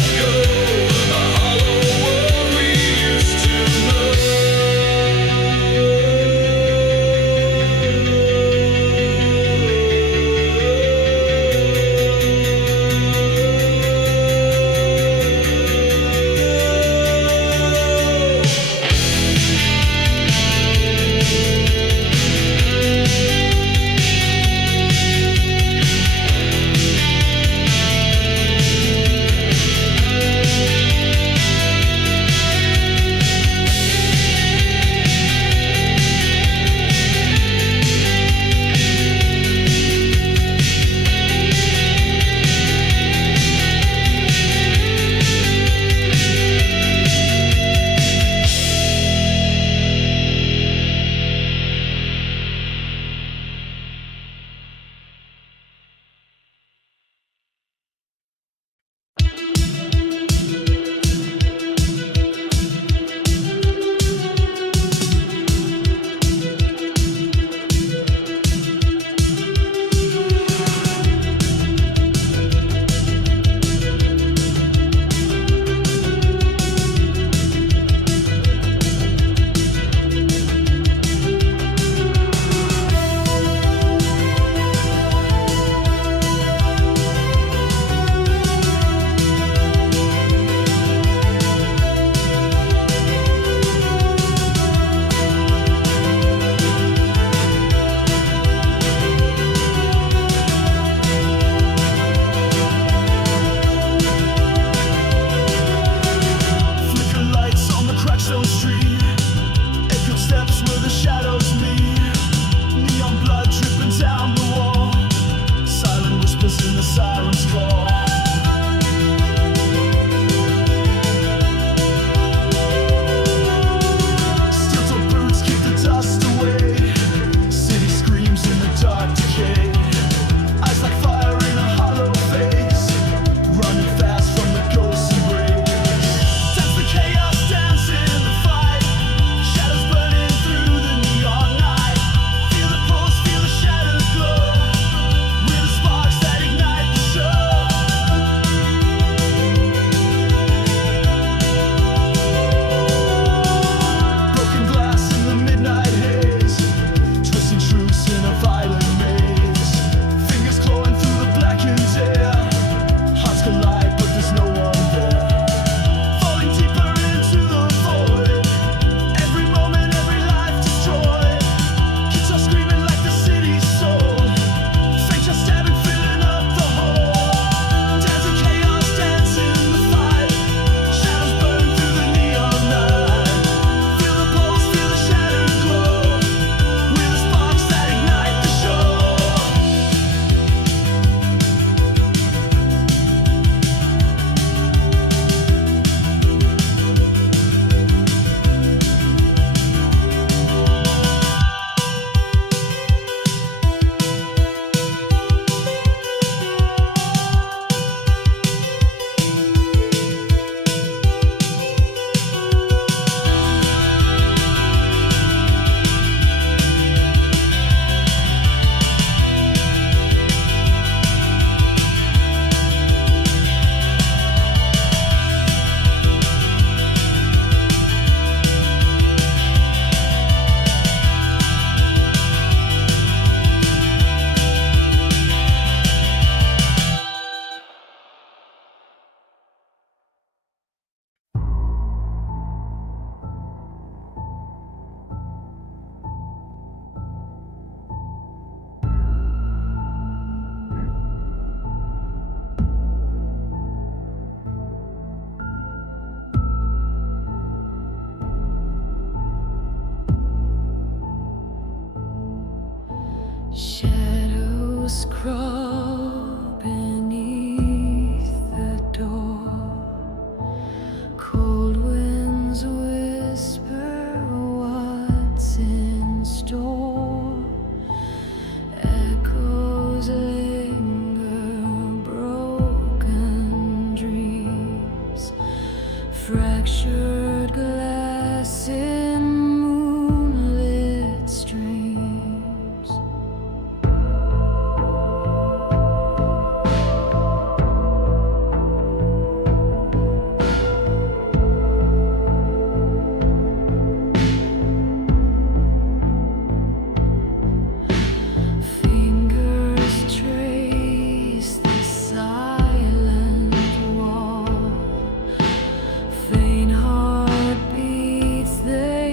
Shadows crawl beneath the door. Cold winds whisper what's in store. Echoes linger, broken dreams, fractured glass in moonlit streams. Fingers trace the silent wall. Faint heartbeats, they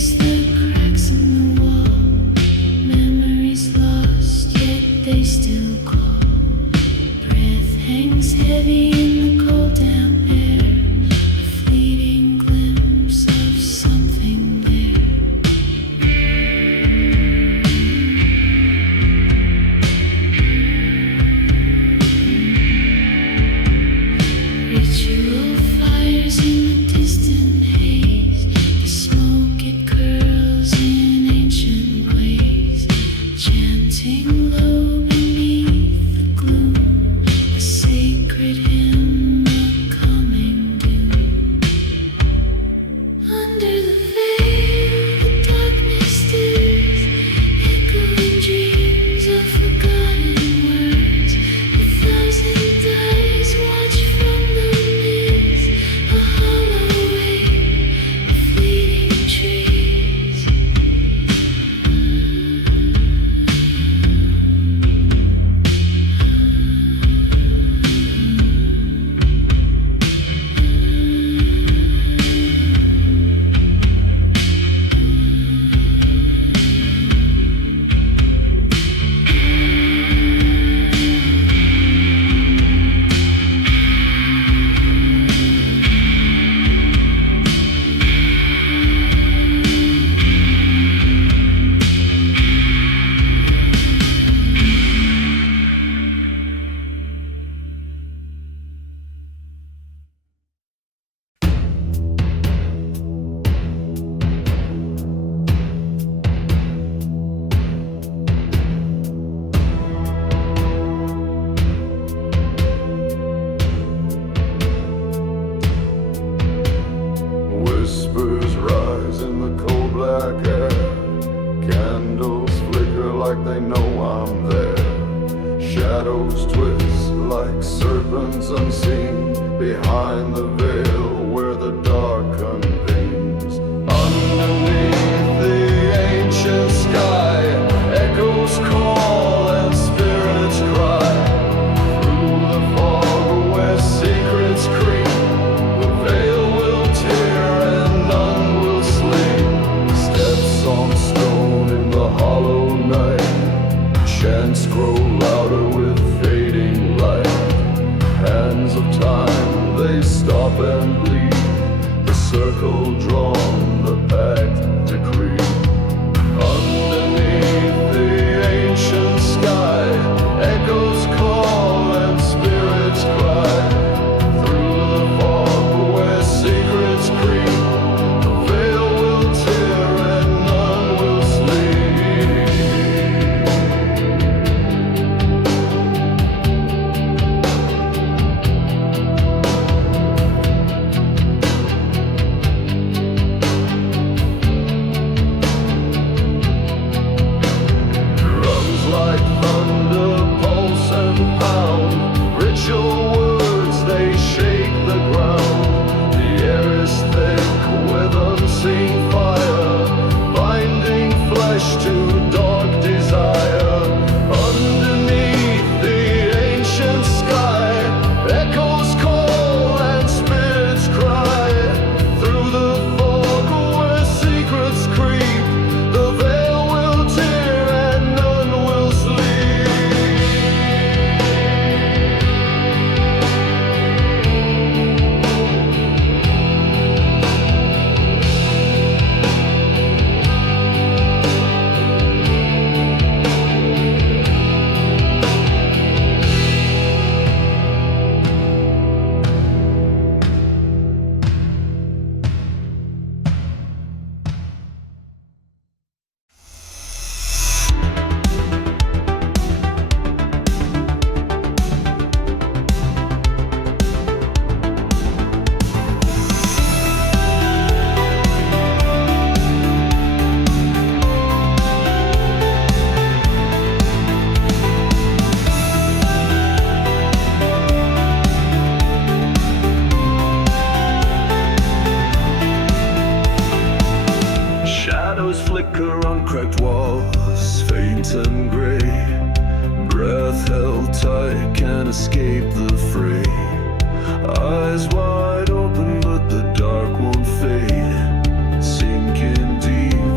Trace the cracks in the wall, memories lost, yet they still call. Breath hangs heavy in the cold damp air, a fleeting glimpse of something there. Ritual fires in the distant haze, the smoke it curls in ancient ways, chanting low beneath the gloom, a sacred hymn of coming doom. Under the veil, the darkness stirs, echoing dreams of forgotten words. A thousand eyes watch from the mist, a hollow wave of fleeting trees. Whispers rise in the cold black air. Candles flicker like they know I'm there. Shadows twist like serpents unseen behind the veil where the dark convenes. Underneath the ancient sky, echoes call and spirits cry. Through the fog where secrets creep, the veil will tear and none will sleep. Steps on stone in the hollow night, chants grow louder with fading light. Hands of time, they stop and bleed. The circle drawn, the pact decree. Underneath the ancient sky, echoes call and spirits cry. Through the fog where secrets creep, the veil will tear and none will sleep. Drums like thunder pulse and pound. Ritual words, they shake the ground. The air is thick with unseen fire, binding flesh to dark desire. Underneath the ancient sky, echoes call and spirits cry. Through the fog where secrets creep, the veil will tear and none will sleep. Shadows flicker on cracked walls, faint and gray. Breath held tight, can't escape the fray. Eyes wide open, but the dark won't fade. Sinking deep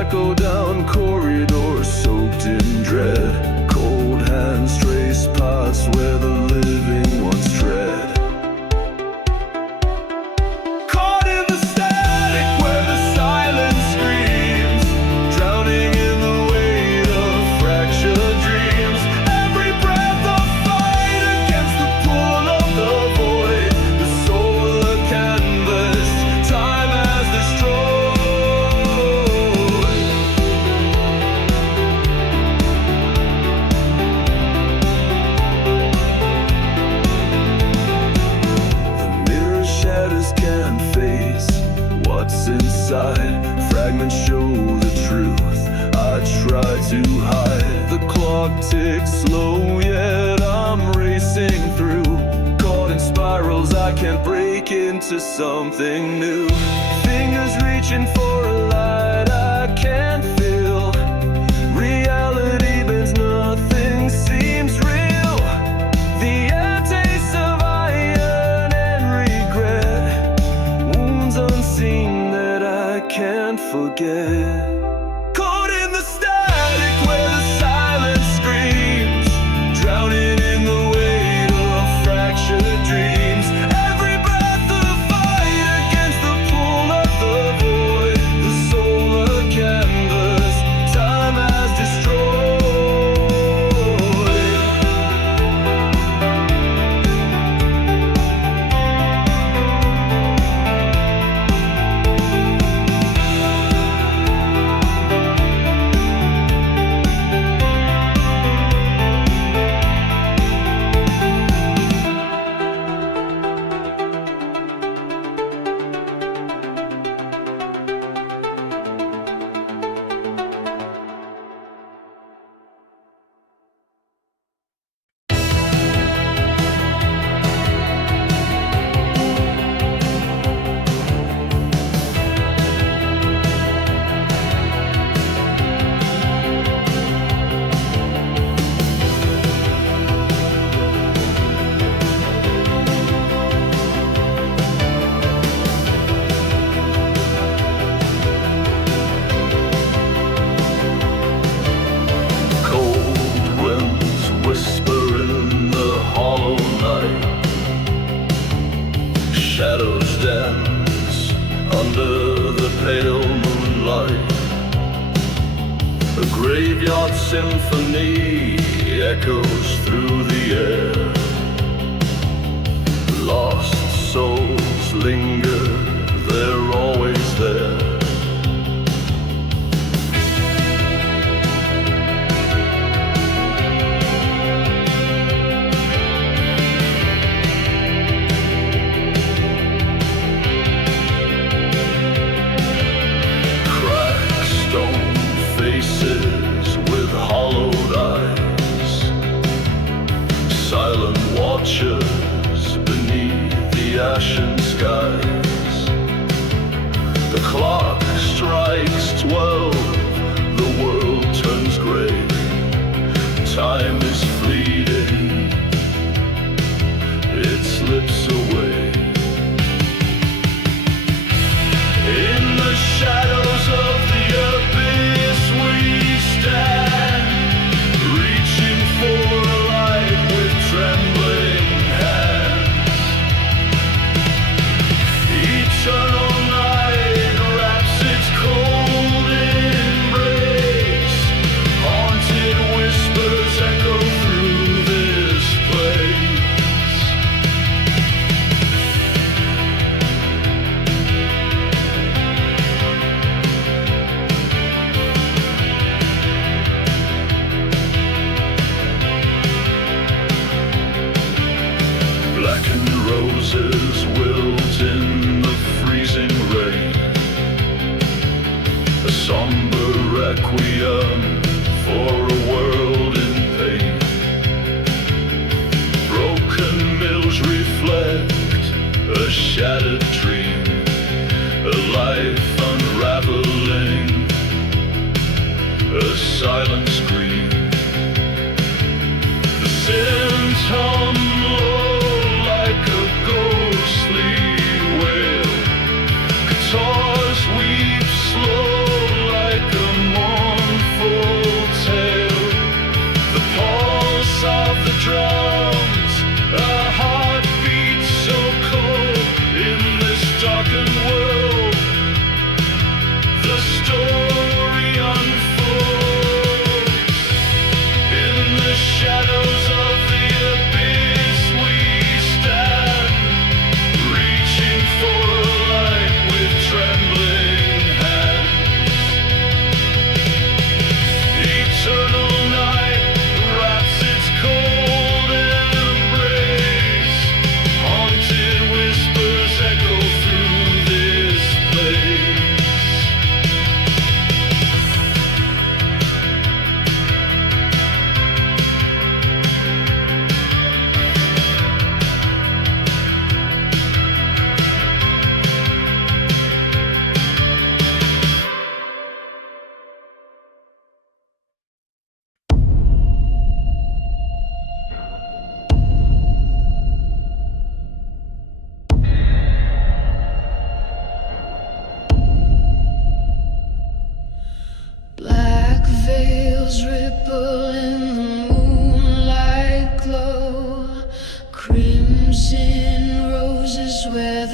echo down corridors soaked in dread. Cold hands trace paths where the living once tread. Caught in the static where the silence screams, drowning in the weight of fractured dreams. Every breath a fight against the pull of the void. The soul a canvas time has destroyed. The mirror shatters can't face what's inside. Fragments show the truth I try to hide. The clock ticks slow, yet I'm racing through. Caught in spirals, I can't break into something new. Fingers reaching for a light I can't feel. Reality bends, nothing seems real. The air tastes of iron and regret. Wounds unseen that I can't forget. Caught in the static where the silence screams, drowning in the weight of fractured dreams. Every breath a fight against the pull of the void. The soul a canvas time has destroyed. Shadows dance under the pale moonlight. A graveyard symphony echoes through the air. Lost souls linger, they're always there. With hollowed eyes, silent watchers beneath the ashen skies. The clock strikes 12, the world turns gray. Time is fleeting, it slips away. In the shadows of the abyss we stand, reaching for a light with trembling hands. Eternal night wraps its cold embrace. Haunted whispers echo through this place. Blackened roses wilt in the freezing rain. A somber requiem for a world in pain. Broken mills reflect a shattered dream, a life unraveling, a silent scream. The synth hum low like a ghostly wail. Guitars weep slow like a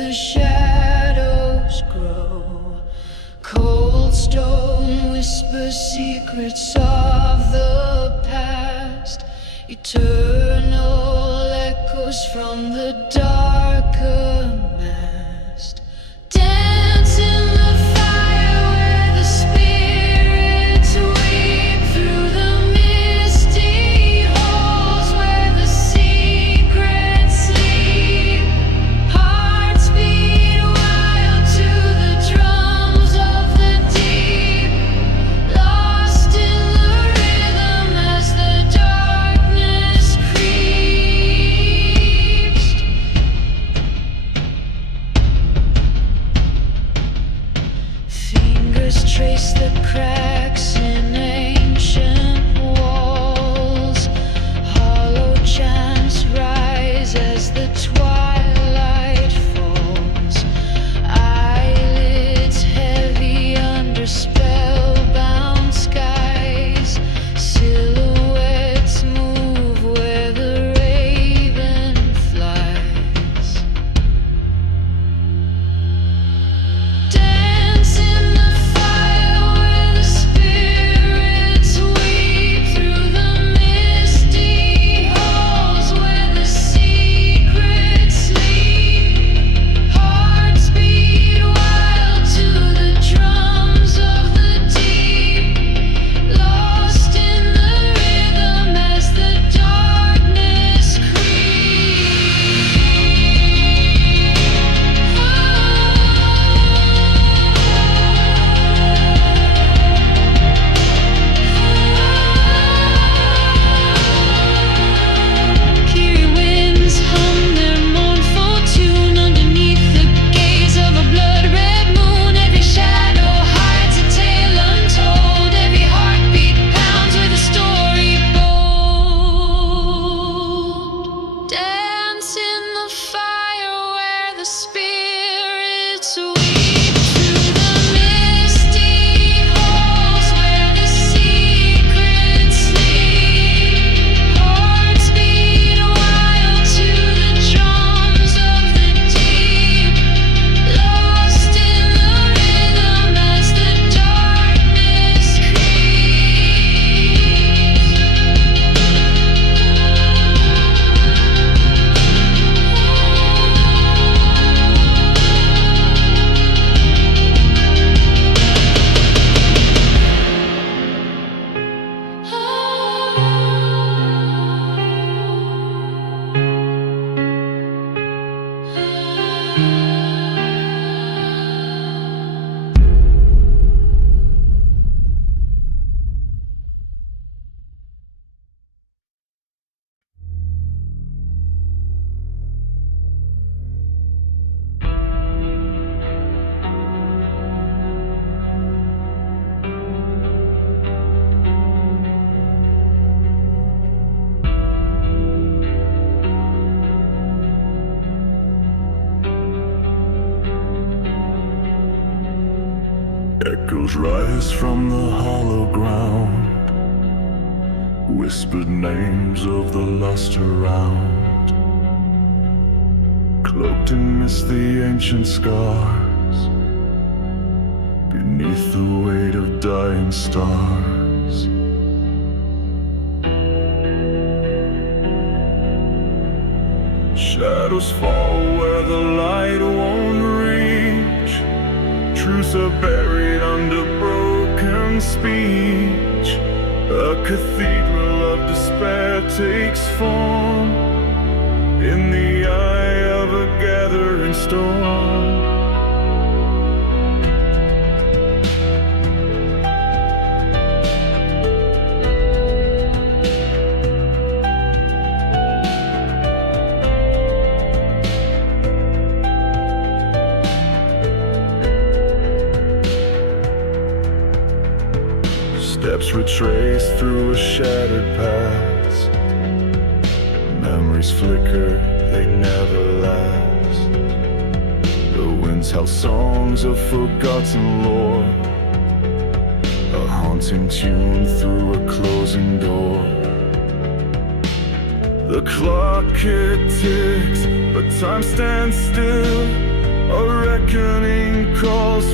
the shadows grow. Cold stone whispers secrets of the past. Eternal echoes from the darker past. Dance in the fire where the spirits weep through the misty halls where the secrets sleep. Hearts beat wild to the drums of the deep, lost in the rhythm as the darkness creeps. Fingers trace the cracks in ancient walls. Hollow chants rise as the twilight falls. Eyelids heavy under spellbound skies. Silhouettes move where the raven flies. Dance in the fire where the spirits weep through the misty halls where the secrets sleep. Hearts beat wild to the drums of the deep, lost in the rhythm as the darkness Hear winds hum their mournful tune underneath the gaze of a blood-red moon. Every shadow hides a tale untold. Every heartbeat pounds with a story bold. Dance in the fire where the spirits weep through the misty halls where the secrets sleep. Hearts beat wild to the drums of the deep, lost in the rhythm as the darkness Echoes rise from the hollow ground, whispered names of the lost around. Cloaked in mist the ancient scars, beneath the weight of dying stars. Shadows fall where the light won't reach. Truths are buried under broken speech. A cathedral of despair takes form in the eye of a gathering storm. Steps retraced through a shattered past. Memories flicker, they never last. The winds tell songs of forgotten lore, a haunting tune through a closing door. The clock it ticks, but time stands still.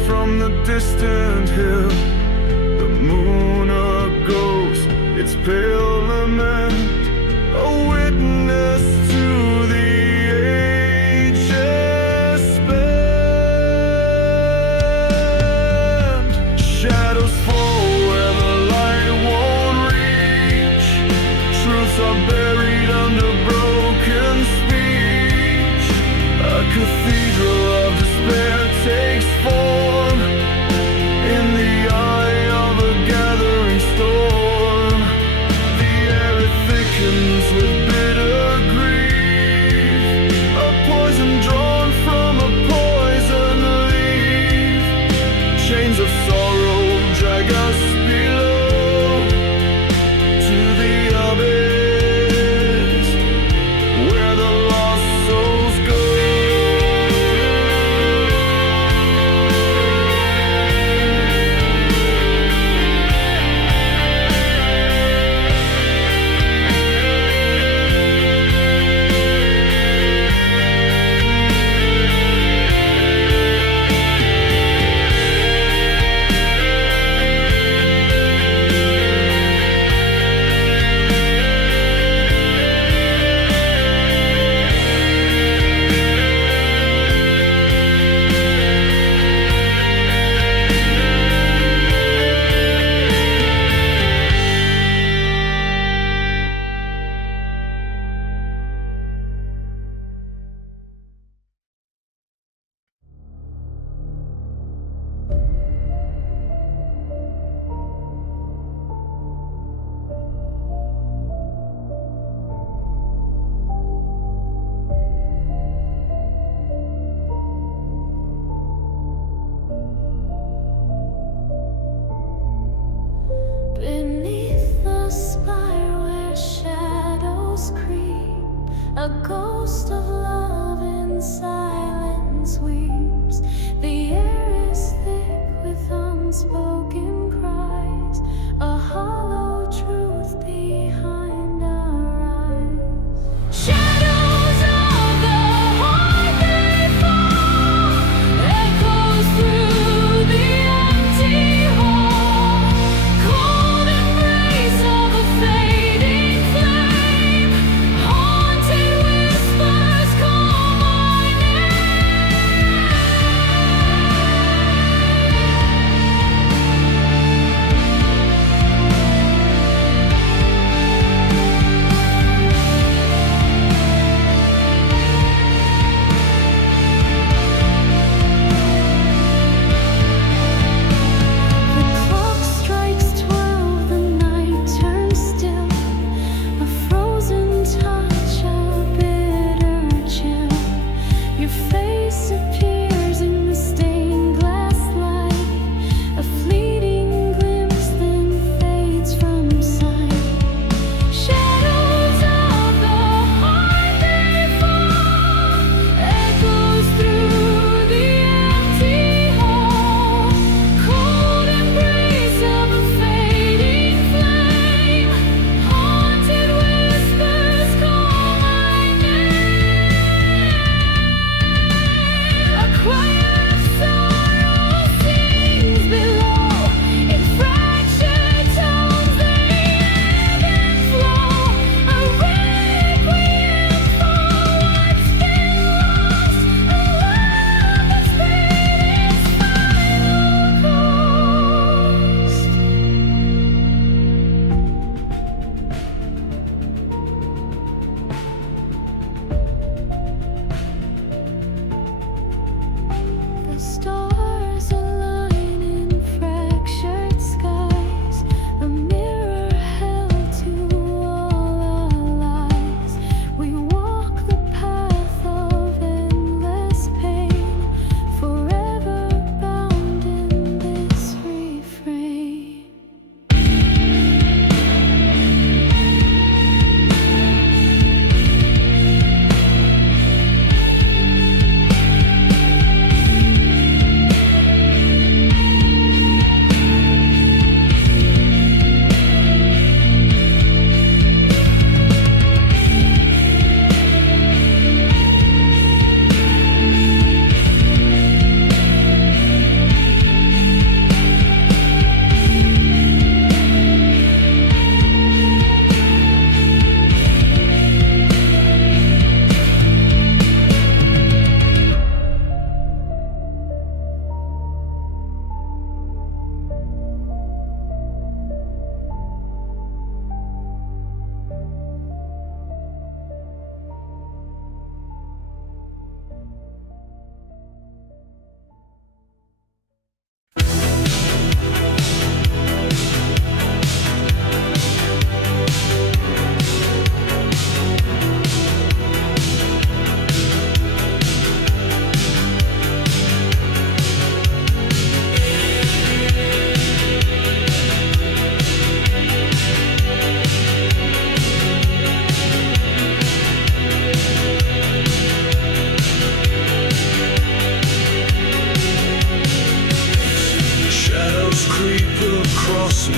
from the distant hill. The moon a ghost, its pale lament, a witness to the ages spent. Shadows fall where the light won't reach. Truths are buried under broken speech. A cathedral of despair takes form in the eye of a gathering storm. The air it thickens with bitter grief, a poison drawn from a poison leaf. Chains of sorrow drag us below to the abyss where the lost souls go. Beneath the spire where shadows creep, a ghost of love in silence weeps. The air is thick with unspoken cries, a hollow truth behind our eyes. Shadows of the heart they fall, echoes through the empty hall. Cold embrace of a fading flame, haunted whispers call my The clock strikes 12, the night turns still, a frozen touch, a bitter chill. Your face appears in the stained glass light, a fleeting glimpse then fades from sight. Shadows of the heart they fall, echoes through the empty hall. Cold embrace of a fading flame, haunted whispers call my name. A choir of sorrow sings below, in fractured tones they ebb and flow. A requiem for what's been lost, a love that's paid its final cost. The stars align in fractured skies, a mirror held to all our lies. We walk the path of endless pain, forever bound in this refrain.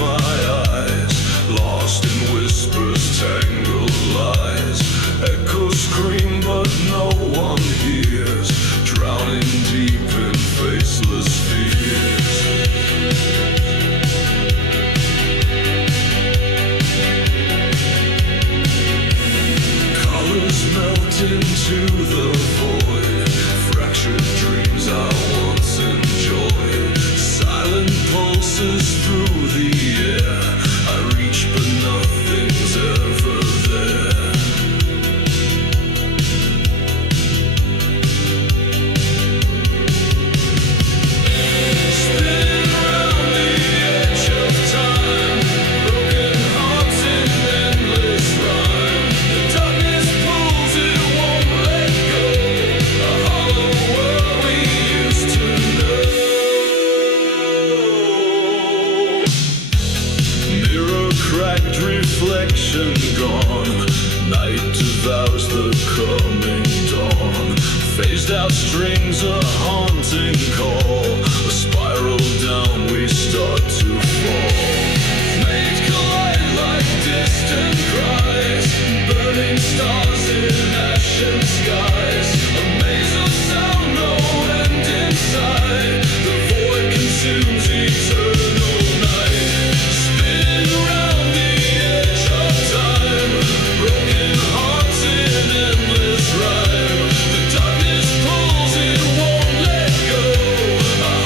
my eyes, lost in whispers, tangled lies. Echoes scream but no one hears, drowning deep in faceless fears. Colors melt into the void, fractured dreams I once enjoyed. Silent pulses through the air, I reach but nothing's ever there. Spinning round the edge of time, broken hearts in endless rhyme. The darkness pulls, it won't let go, a hollow world we used to know. Mirror cracked, reflection gone, night devours the coming dawn. Phased out strings, a haunting call, a spiral down we start to fall. Made collide like distant cries, burning stars in ashen skies. A maze of sound, no end inside, the void consumes eternal night. Spin round the edge of time, broken hearts in endless rhyme. The darkness pulls, it won't let go, a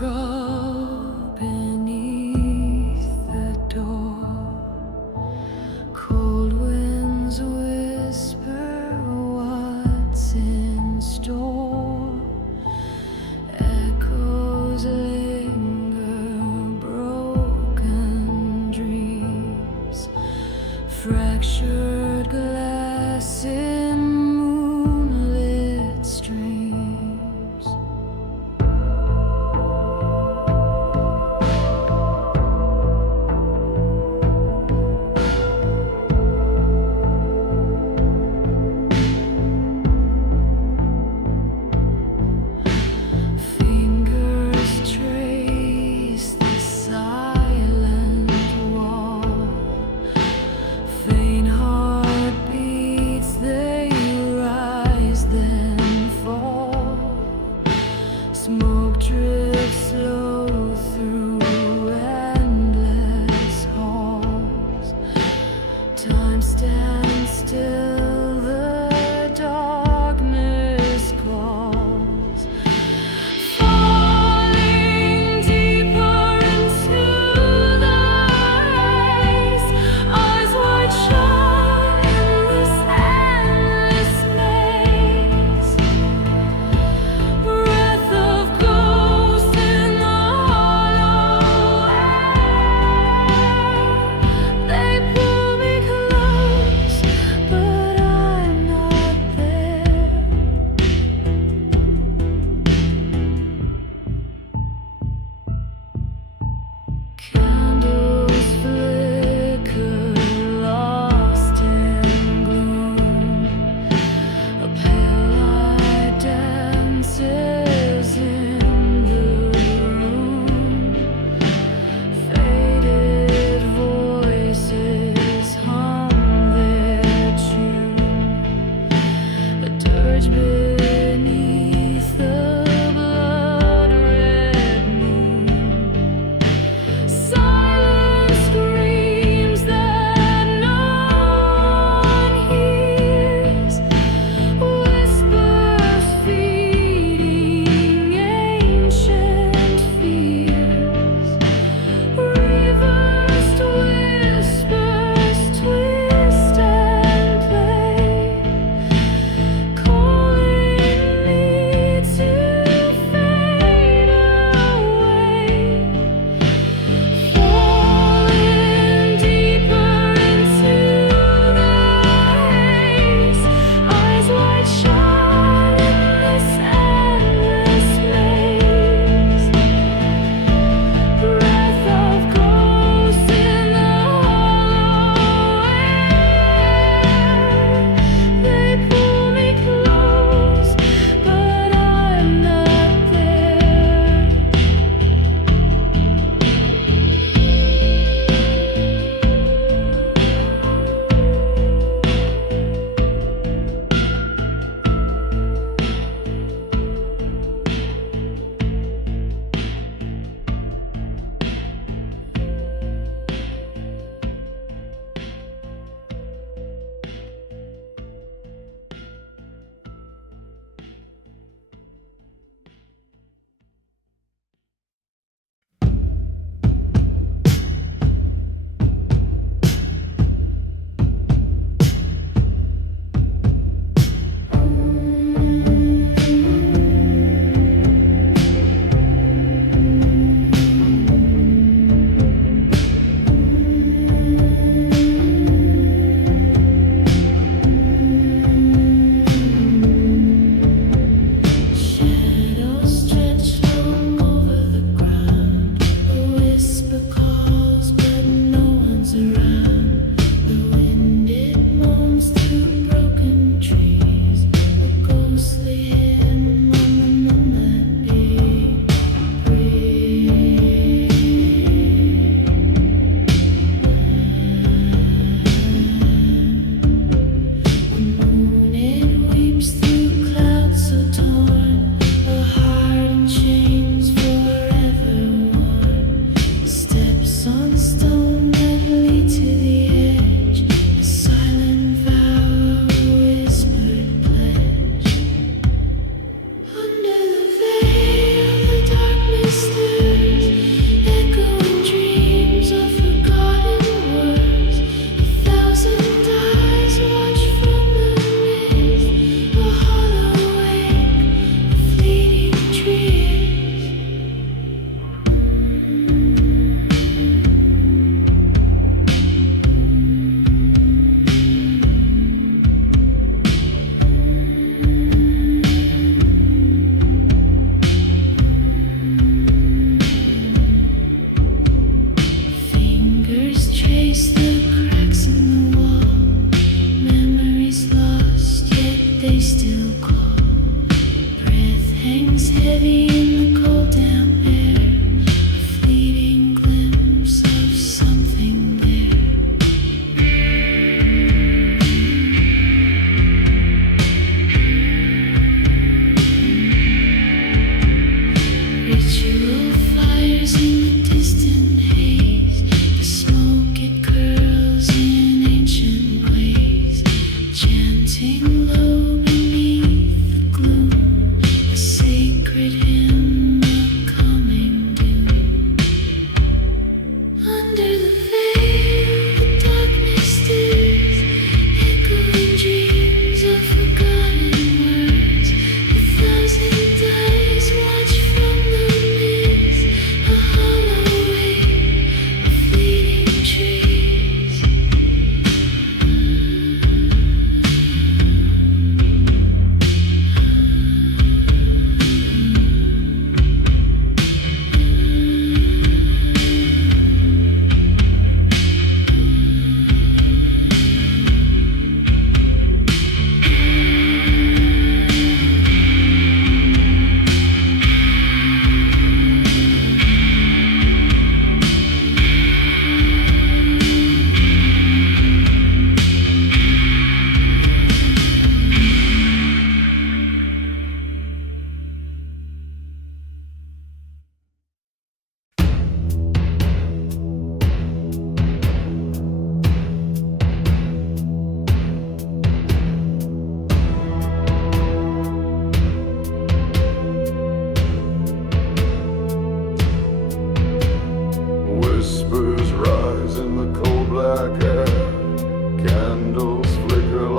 crawl beneath the door. Cold winds whisper what's in store. Echoes linger, broken dreams, fractured glass in moonlit streams. Fingers trace the silent wall. Faint heart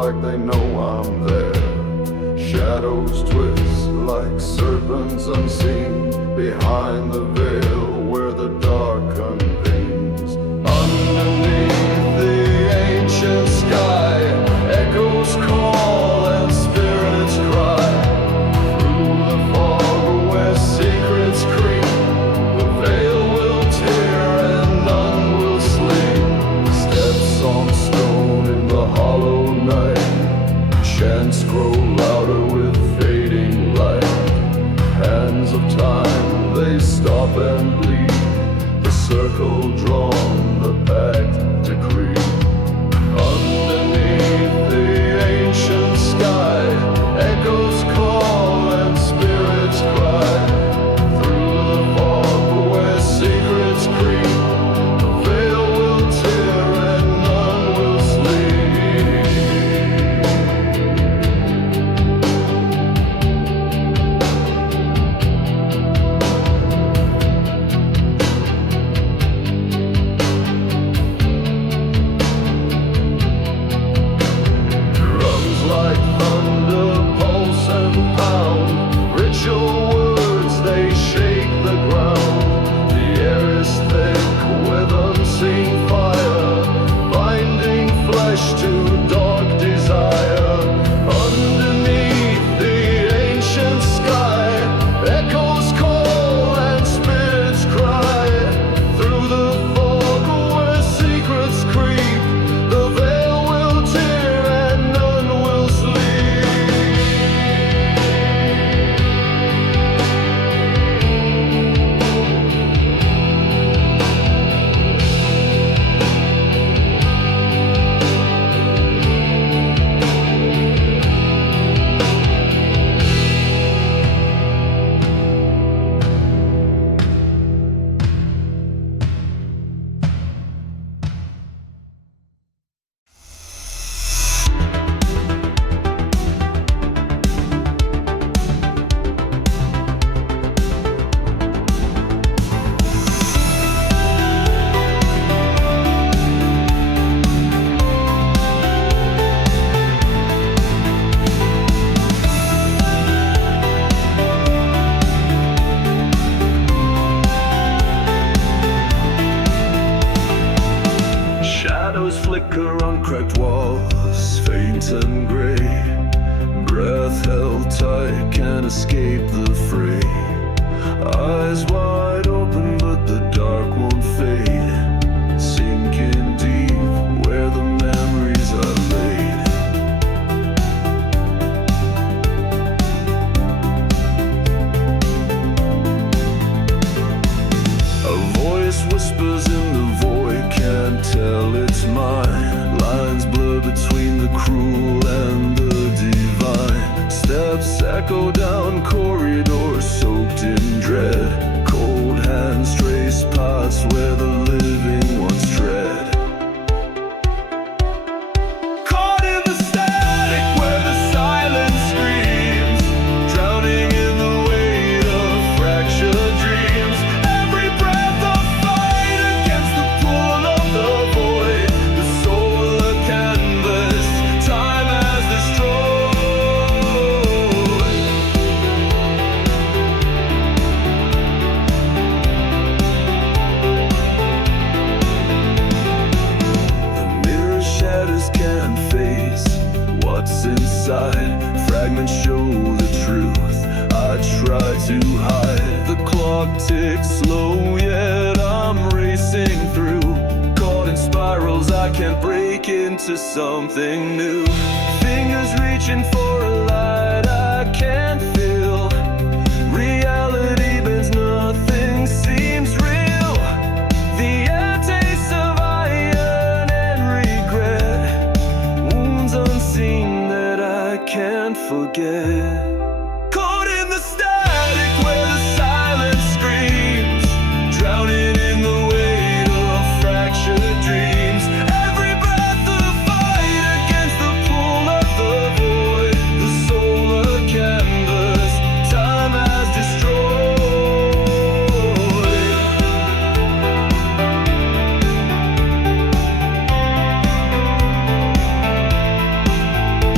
like they know I'm there. Shadows twist like serpents unseen behind the veil where the dark convenes. Underneath the ancient sky, echoes call and spirits cry. Through the fog where secrets creep, the veil will tear and none will sleep. Steps on stone in the hollow night, chants grow louder with fading light. Hands of time, they stop and bleed. The circle drawn, the pact decree. Underneath the ancient sky, echoes call and spirits cry. Through the fog where secrets creep, the veil will tear and none will sleep. Drums like thunder pulse and pound. Ritual words, they shake the ground. The air is thick with unseen fire, binding flesh to dark desire. Underneath the ancient sky, echoes call and spirits cry. Through the fog where secrets creep, the veil will tear and none will sleep. Shadows flicker on cracked walls, faint and gray. Breath held tight, can't escape the fray. Eyes wide open, but the dark won't fade. Sinking deep where the memories are laid. A voice whispers in the void, can't tell it's mine. Lines blur between the cruel and the divine. Steps echo down corridors soaked in dread. Cold hands trace paths where the living once tread. Caught in the static where the silence screams, drowning in the weight of fractured dreams. Every breath a fight against the pull of the void. The soul a canvas, time has destroyed. The mirror shatters can't face what's inside. Fragments show the truth I try to hide. The clock ticks slow, yet I'm racing through. Caught in spirals, I can't break into something new. Fingers reaching for a light I can't feel. Reality bends, nothing seems real. The air tastes of iron and regret. Wounds unseen that I can't forget. Caught in the static where the silence screams, drowning in the weight of fractured dreams. Every breath a fight against the pull of the void. The soul a canvas, time has destroyed.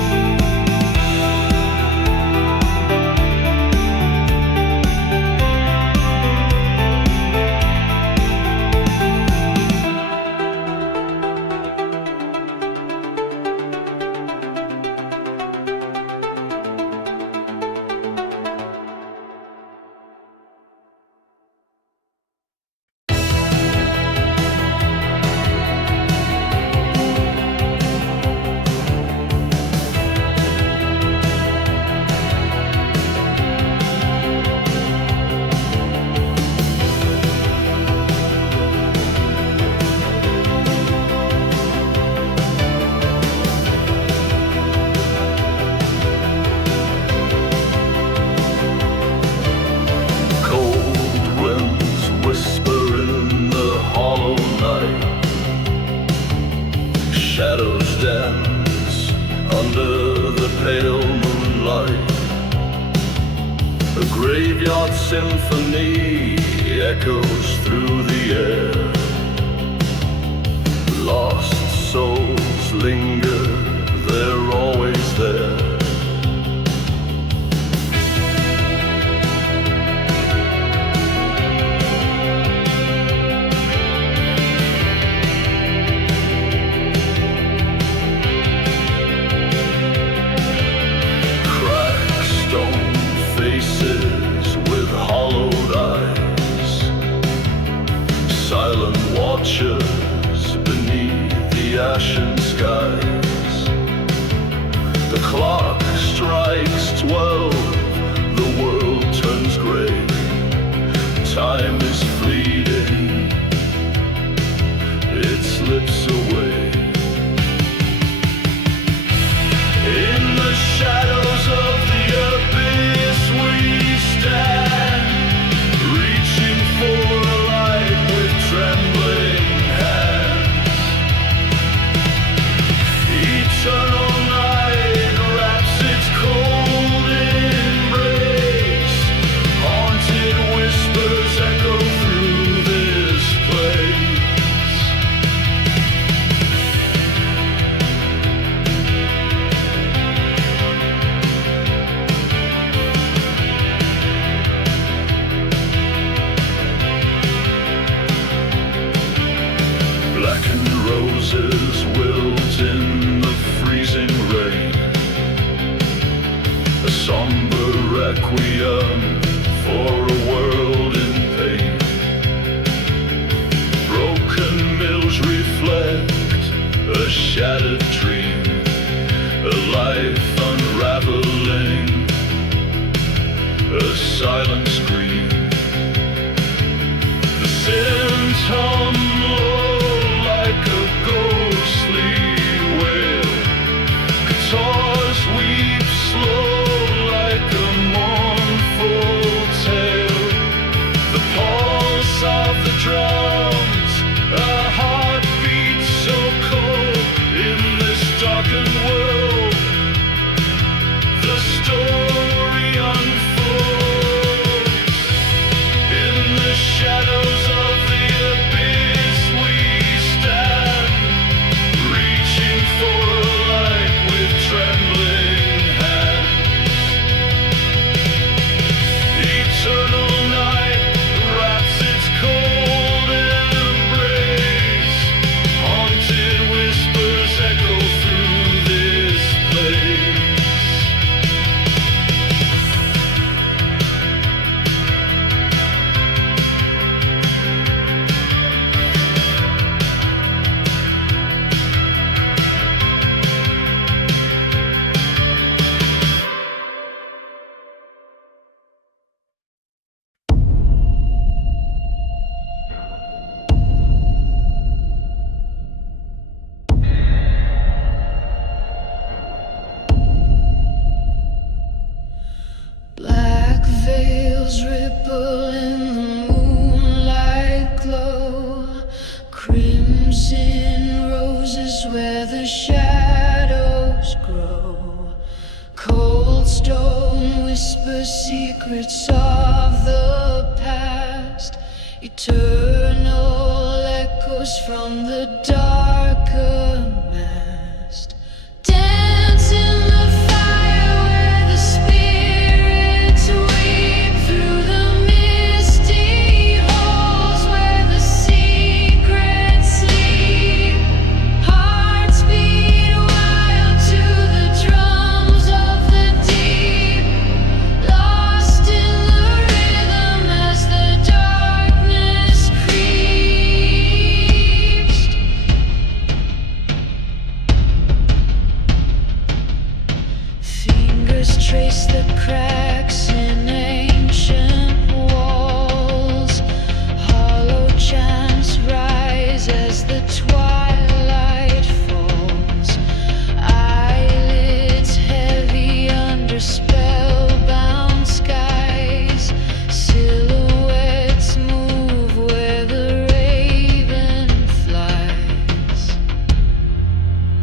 Shadows dance under the pale moonlight. A graveyard symphony echoes through the air. Lost souls linger, they're always there. Silent watchers beneath the ashen skies. The clock strikes 12, the world turns grey. Time is fleeting, it slips away. In the shadows of the abyss we stand, reaching for a light with trembling hands. Eternal night wraps its cold embrace. Haunted whispers echo through this place. Blackened roses wilt in the freezing rain. A somber requiem for a world in pain. Broken mills reflect a shattered dream, a life unraveling, a silent scream. The synth hum low like a ghostly wail. Guitars weep slow like a mournful tale. The pulse of the drums, a heartbeat so cold in this darkened world. The story unfolds in the shadows of the abyss we stand, reaching for a light with trembling hands. Eternal night wraps its cold embrace. Haunted whispers echo through this place. Black veils ripple in the moonlight glow. Crimson roses where the shadows grow. Cold stone whispers secrets of the past. Eternal echoes from the darker past. Dance in the fire where the spirits weep through the misty halls where the secrets sleep. Hearts beat wild to the drums of the deep, lost in the rhythm as the darkness creeps. Fingers trace the cracks in ancient walls. Hollow chants rise as the twilight falls. Eyelids heavy under spellbound skies. Silhouettes move where the raven flies.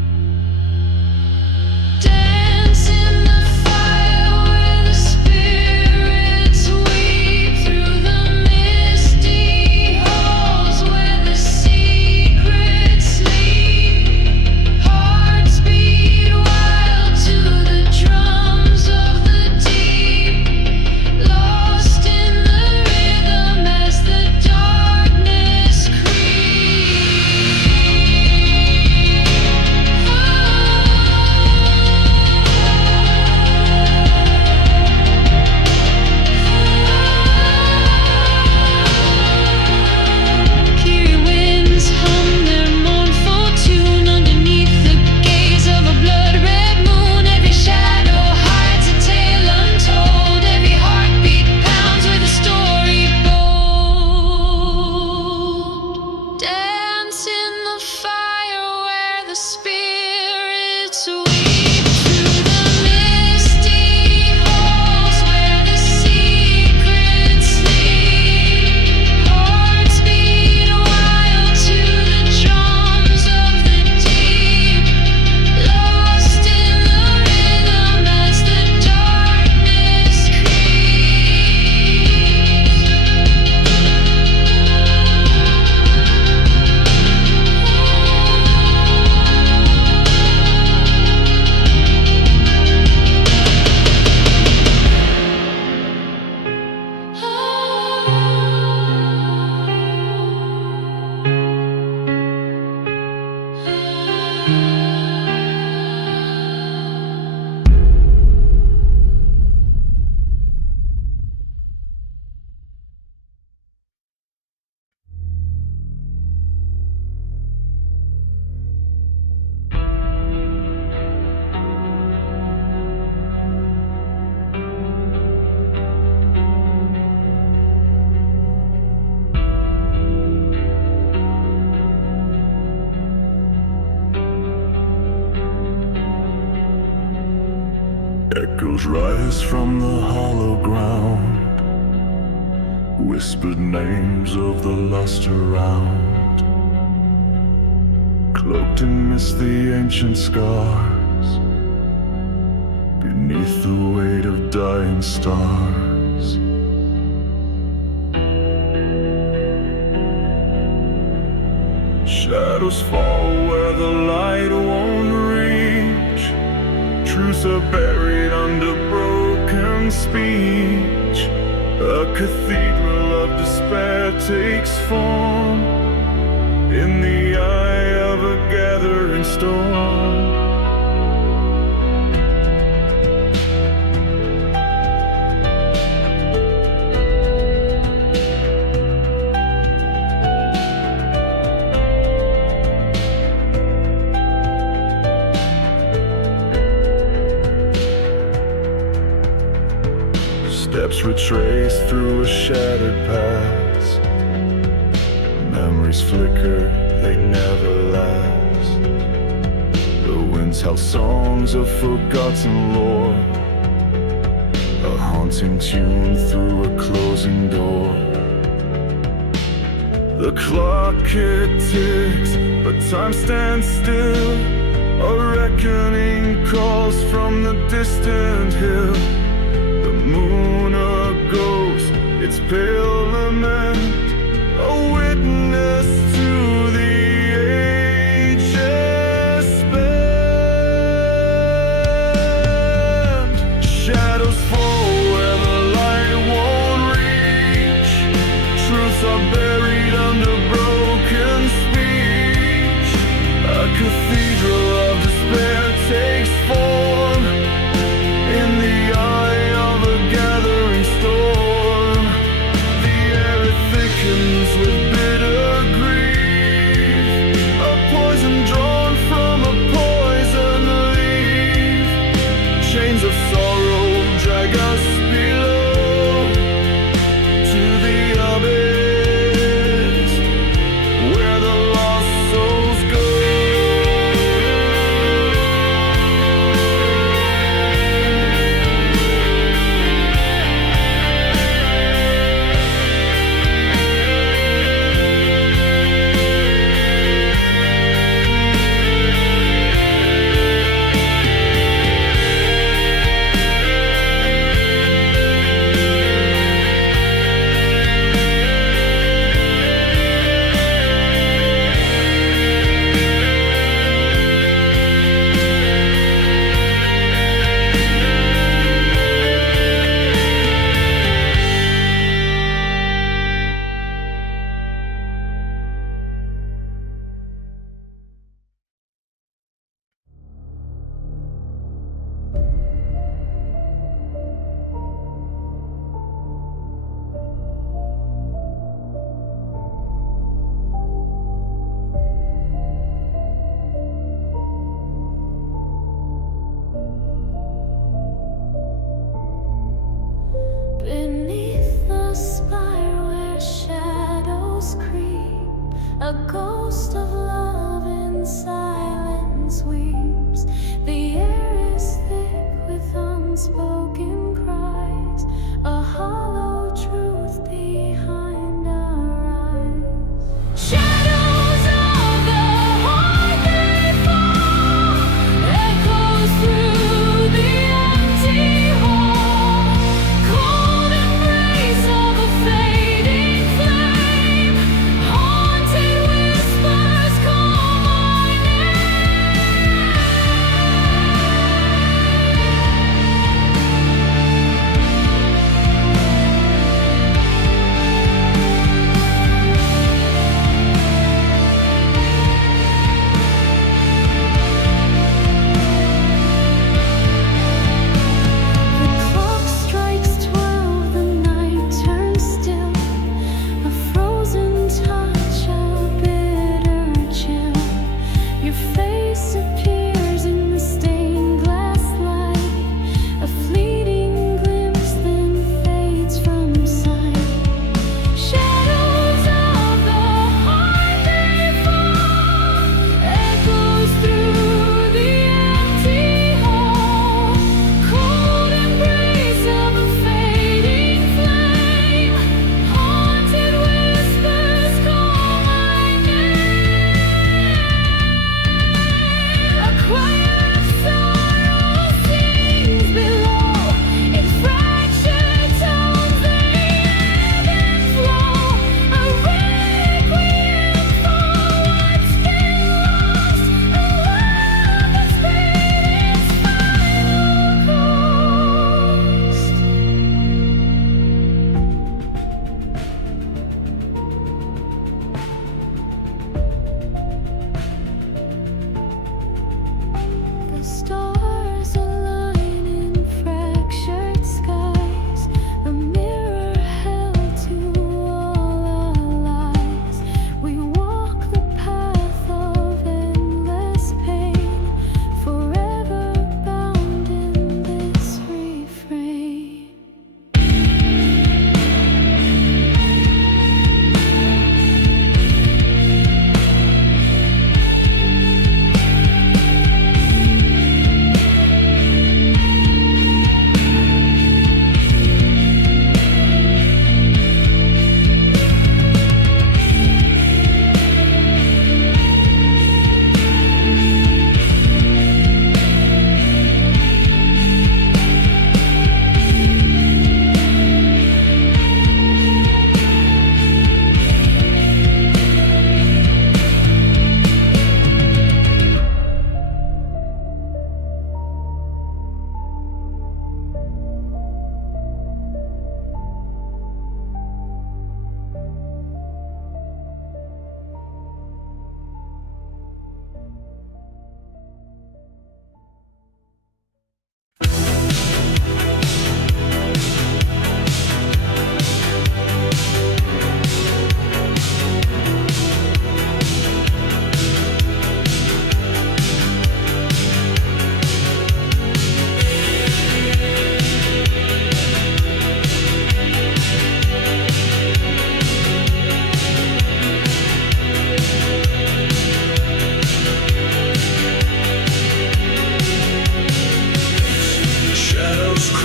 Echoes rise from the hollow ground, whispered names of the lost around, cloaked in mist the ancient scars, beneath the weight of dying stars. Shadows fall where the light won't reach, truths are buried under broken speech. A cathedral of despair takes form in the eye of a gathering storm. Steps retrace through a shattered past. Memories flicker, they never last. The winds held songs of forgotten lore, a haunting tune through a closing door. The clock it ticks, but time stands still. A reckoning calls from the distant hill. The moon a ghost, its pale lament, a witness to the ages spent. Shadows fall where the light won't reach, truths are buried under broken speech. A cathedral of despair takes form in the eye of a gathering storm. The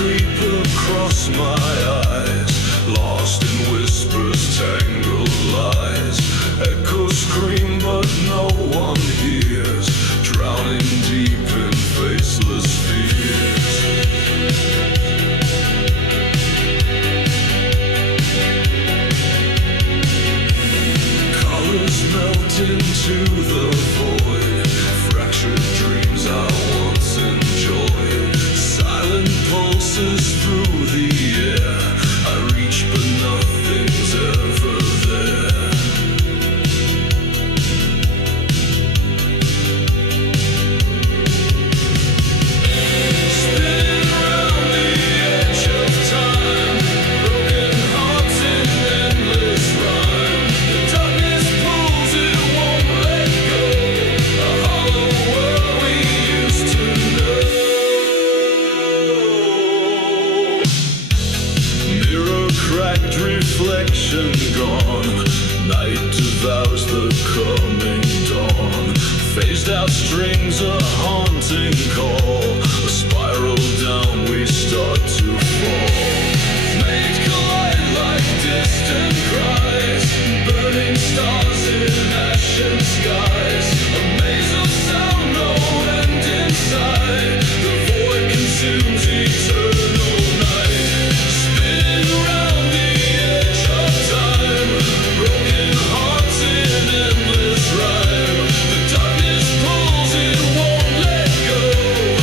creep across my eyes, lost in whispers, tangled lies. Echoes scream but no one hears, drowning deep in faceless fears. Colors melt into the void, fractured dreams I once enjoyed. Silent pulses through the air, I reach but nothing's ever there. Spinning round the edge of time, broken hearts in endless rhyme. The darkness pulls, it won't let go, a hollow world we used to know. Mirror cracked, reflection gone, night devours the coming dawn. Phased out strings, a haunting call, a spiral down we start to fall. Made collide like distant cries, burning stars in ashen skies. A maze of sound, no end inside, the void consumes eternal night. Spinning round the edge of time, broken hearts in endless rhyme. The darkness pulls, it won't let go,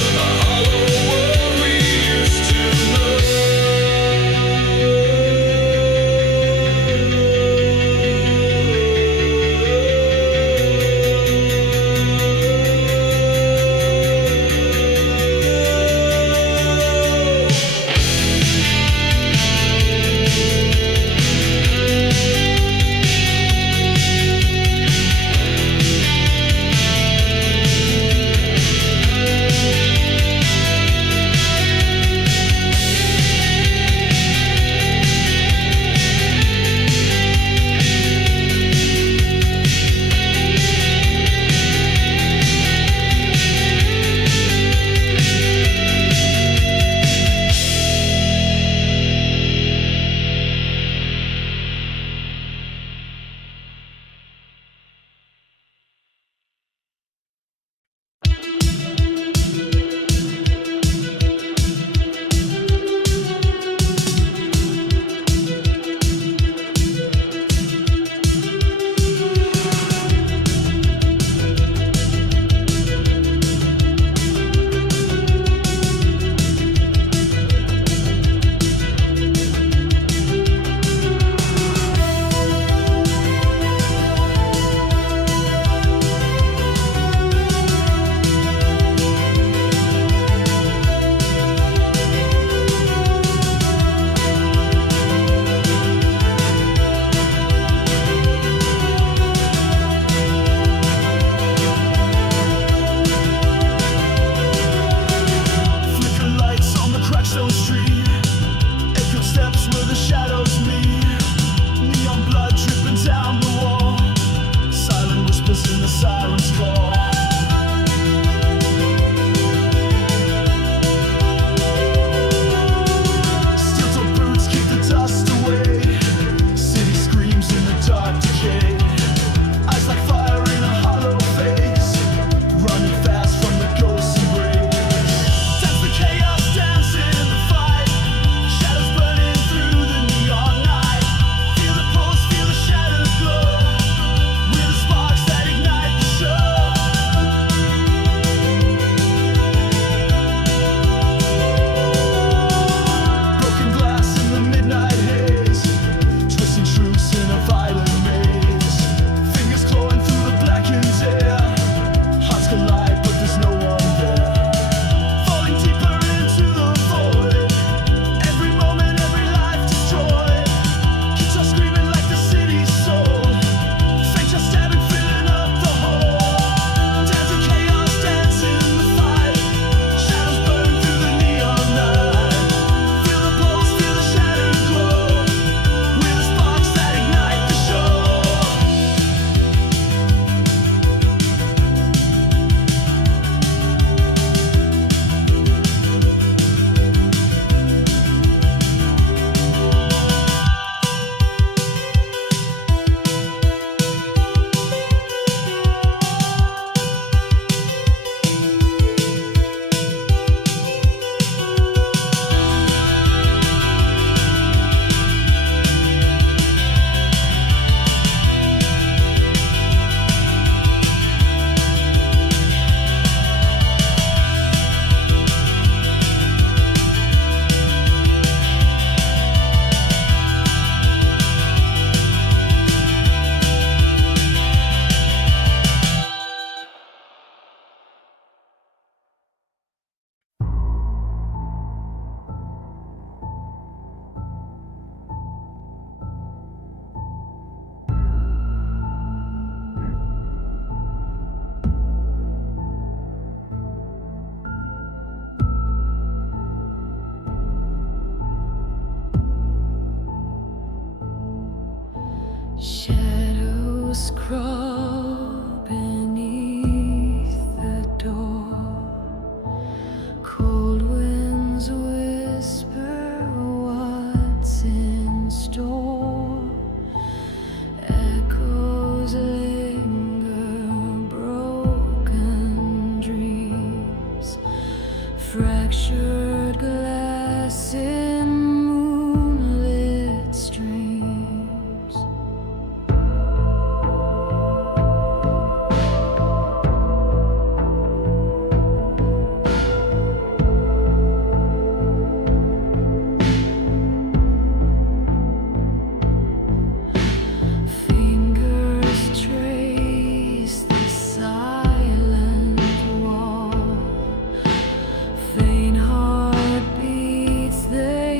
fractured glass in moonlit streams. Fingers trace the silent wall. Faint heartbeats, they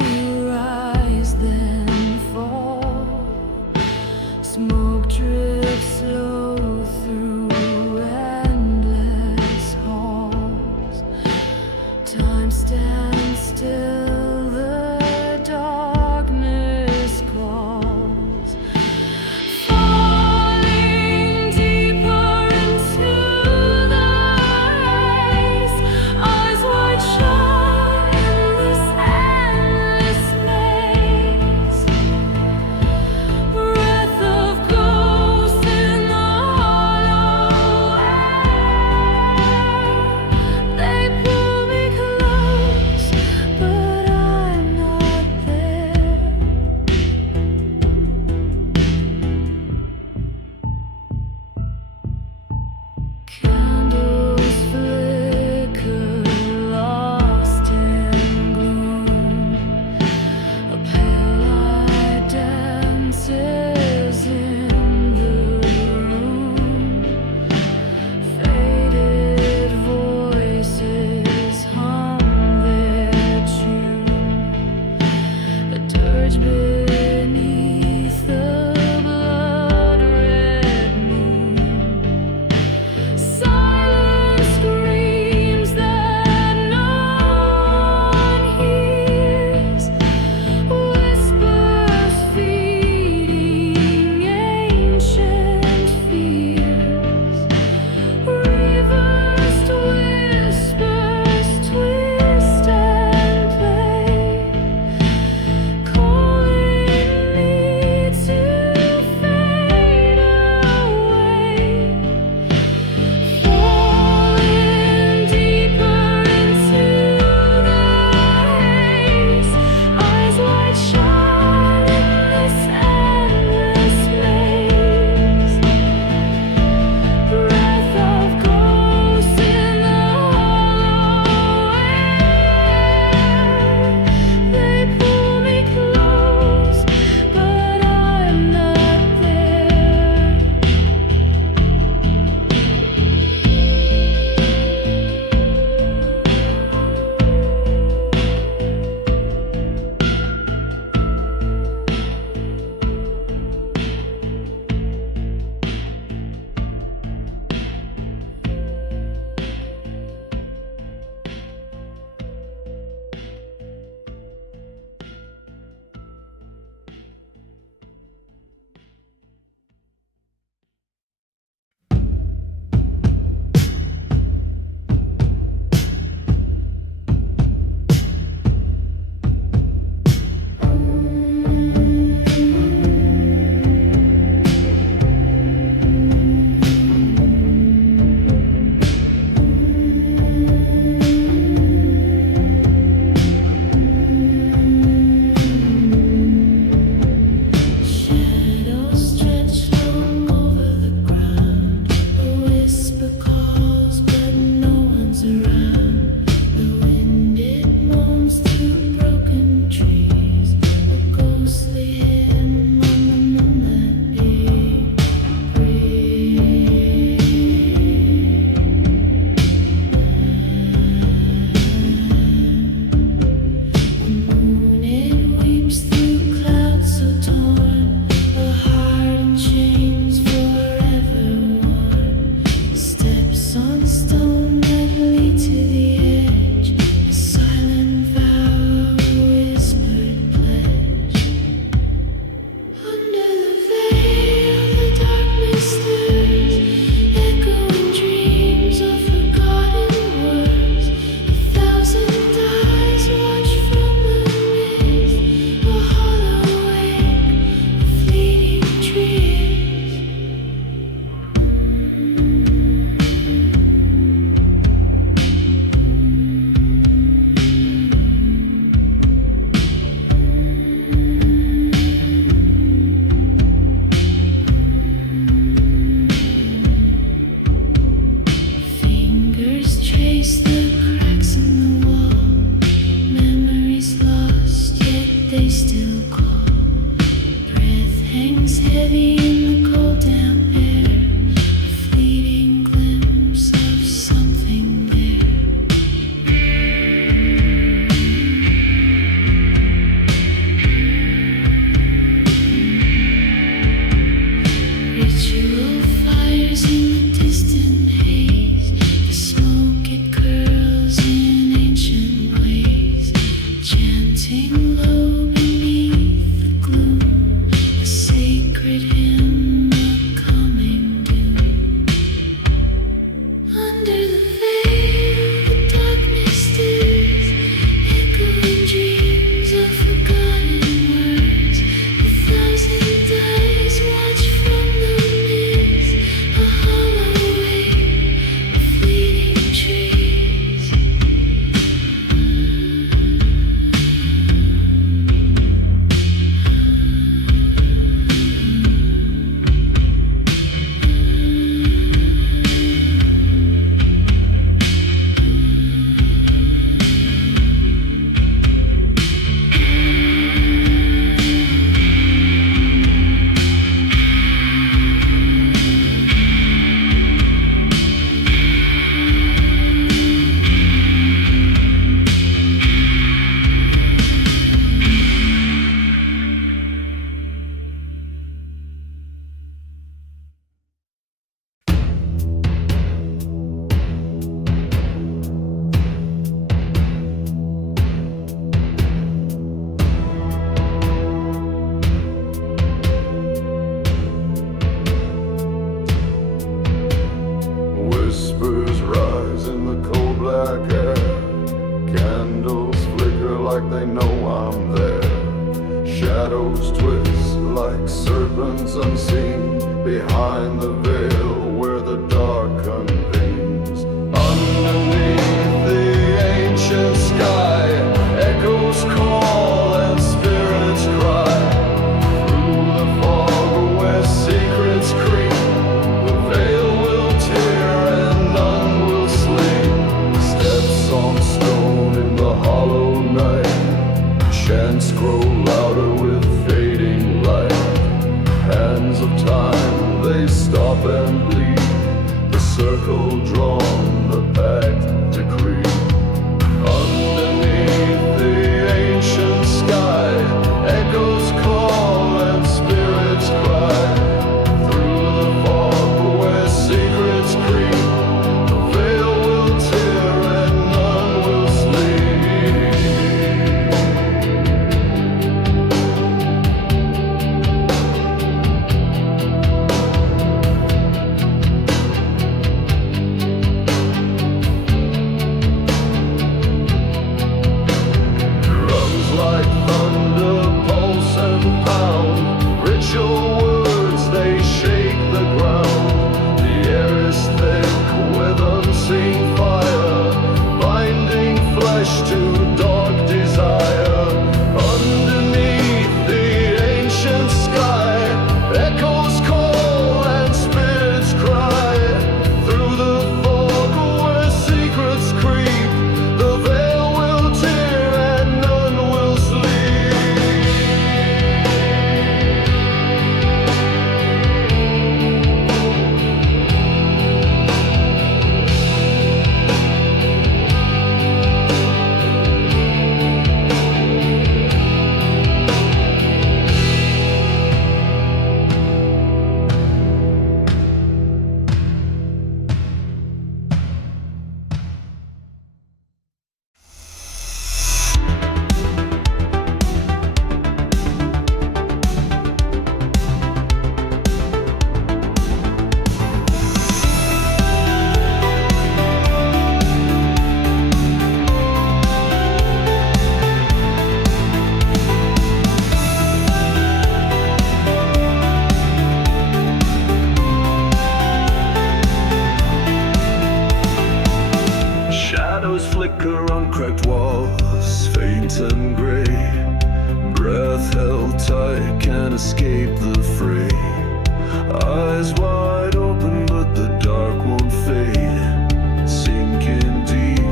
trace the cracks in the wall. Memories lost, yet they still call. Breath hangs heavy in the cold damp air. A fleeting glimpse of something there. Ritual fires in the distant haze. The smoke it curls in ancient ways. Chanting low beneath the gloom. A sacred hymn of coming doom. Under the veil, the darkness stirs. Echoing dreams of forgotten words. A thousand eyes watch from the mist. A hollow wave of fleeting trees. Whispers rise in the cold black air. Candles flicker like they know I'm there. Shadows twist like serpents unseen behind the veil where the dark convenes. Underneath the ancient sky, echoes call and spirits cry. Through the fog where secrets creep, the veil will tear and none will sleep. Steps on stone in the hollow night. Chants grow louder with fading light. Hands of time, they stop and bleed. The circle drawn, the pact decree. Underneath the ancient sky, echoes call and spirits cry. Through the fog where secrets creep, the veil will tear and none will sleep. Drums like thunder pulse and pound. Ritual words, they shake the ground. The air is thick with unseen fire, binding flesh to dark desire. Underneath the ancient sky, echoes call and spirits cry. Through the fog where secrets creep, the veil will tear and none will sleep. Shadows flicker on cracked walls, faint and gray. Breath held tight, can't escape the fray. Eyes wide open, but the dark won't fade. Sinking deep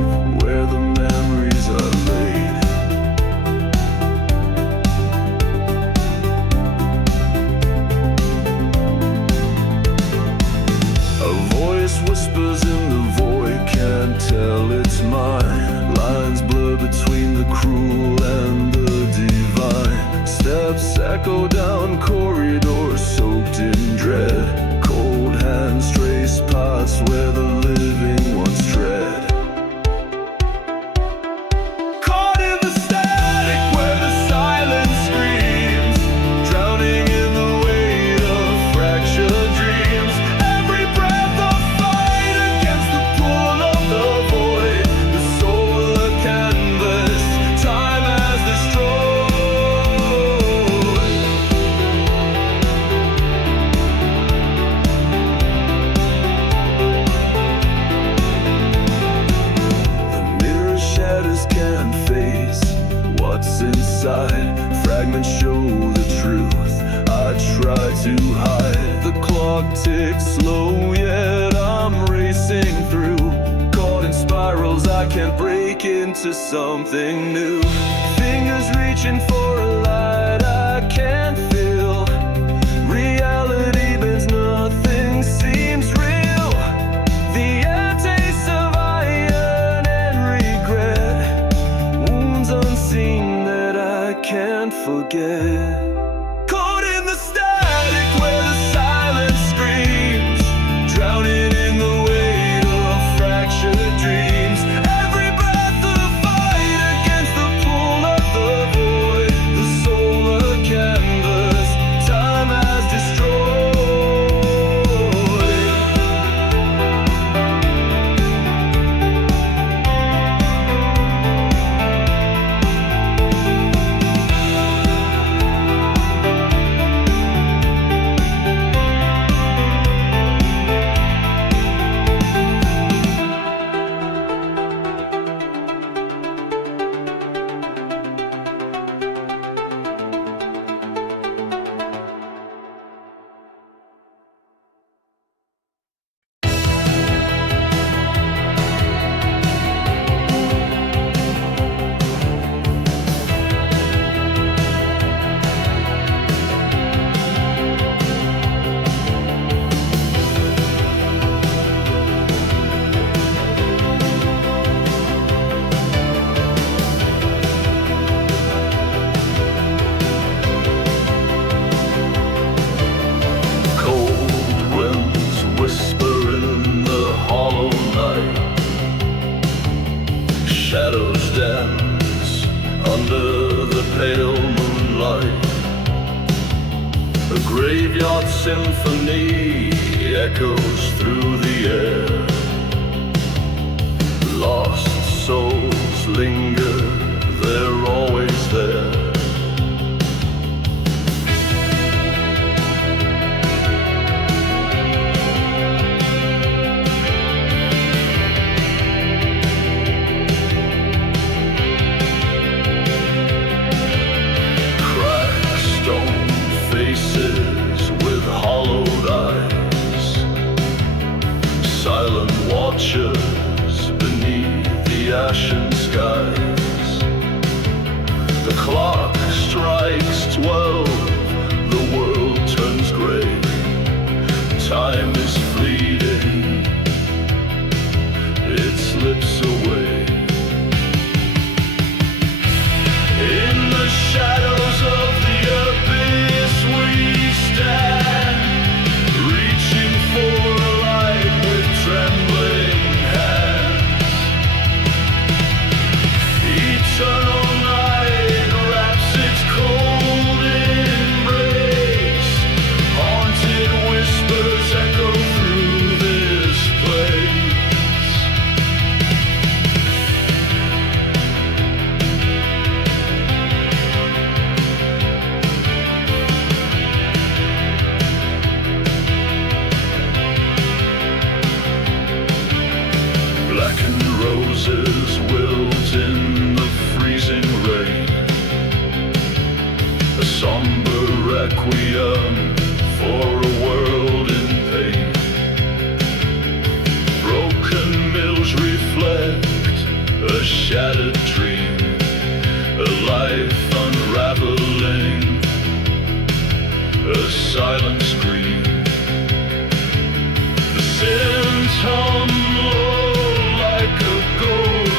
once mine. Lines blur between the cruel and the divine. Steps echo down corridors soaked in dread. Cold hands trace paths where the living once tread. Caught in the static where the silence screams, drowning in the weight of fractured dreams. Every breath a fight against the pull of the void. The soul a canvas time has destroyed. The mirror shatters can't face what's inside. Fragments show the truth I try to hide. The clock ticks slow, yet I'm racing through. Caught in spirals, I can't break into something new. Fingers reaching for a light I can't feel. Reality bends, nothing seems real. The air tastes of iron and regret. Wounds unseen that I can't forget. Caught in the static where the silence screams, drowning in the weight of fractured dreams. Every breath a fight against the pull of the void. The soul a canvas time has destroyed. Shadows dance under the pale moonlight. A graveyard symphony echoes through the air. Lost souls linger, they're always there. With hollowed eyes, silent watchers beneath the ashen skies. The clock strikes 12, the world turns gray. Time is fleeting, it slips away. In the shadows of the abyss we stand, reaching for a light with trembling hands. Eternal night wraps its cold embrace. Haunted whispers echo through this place. Blackened roses wilt in the freezing rain. A somber requiem for a world in pain. Broken mills reflect a shattered dream, a life unraveling, a silent scream. The synth hum low like a ghost.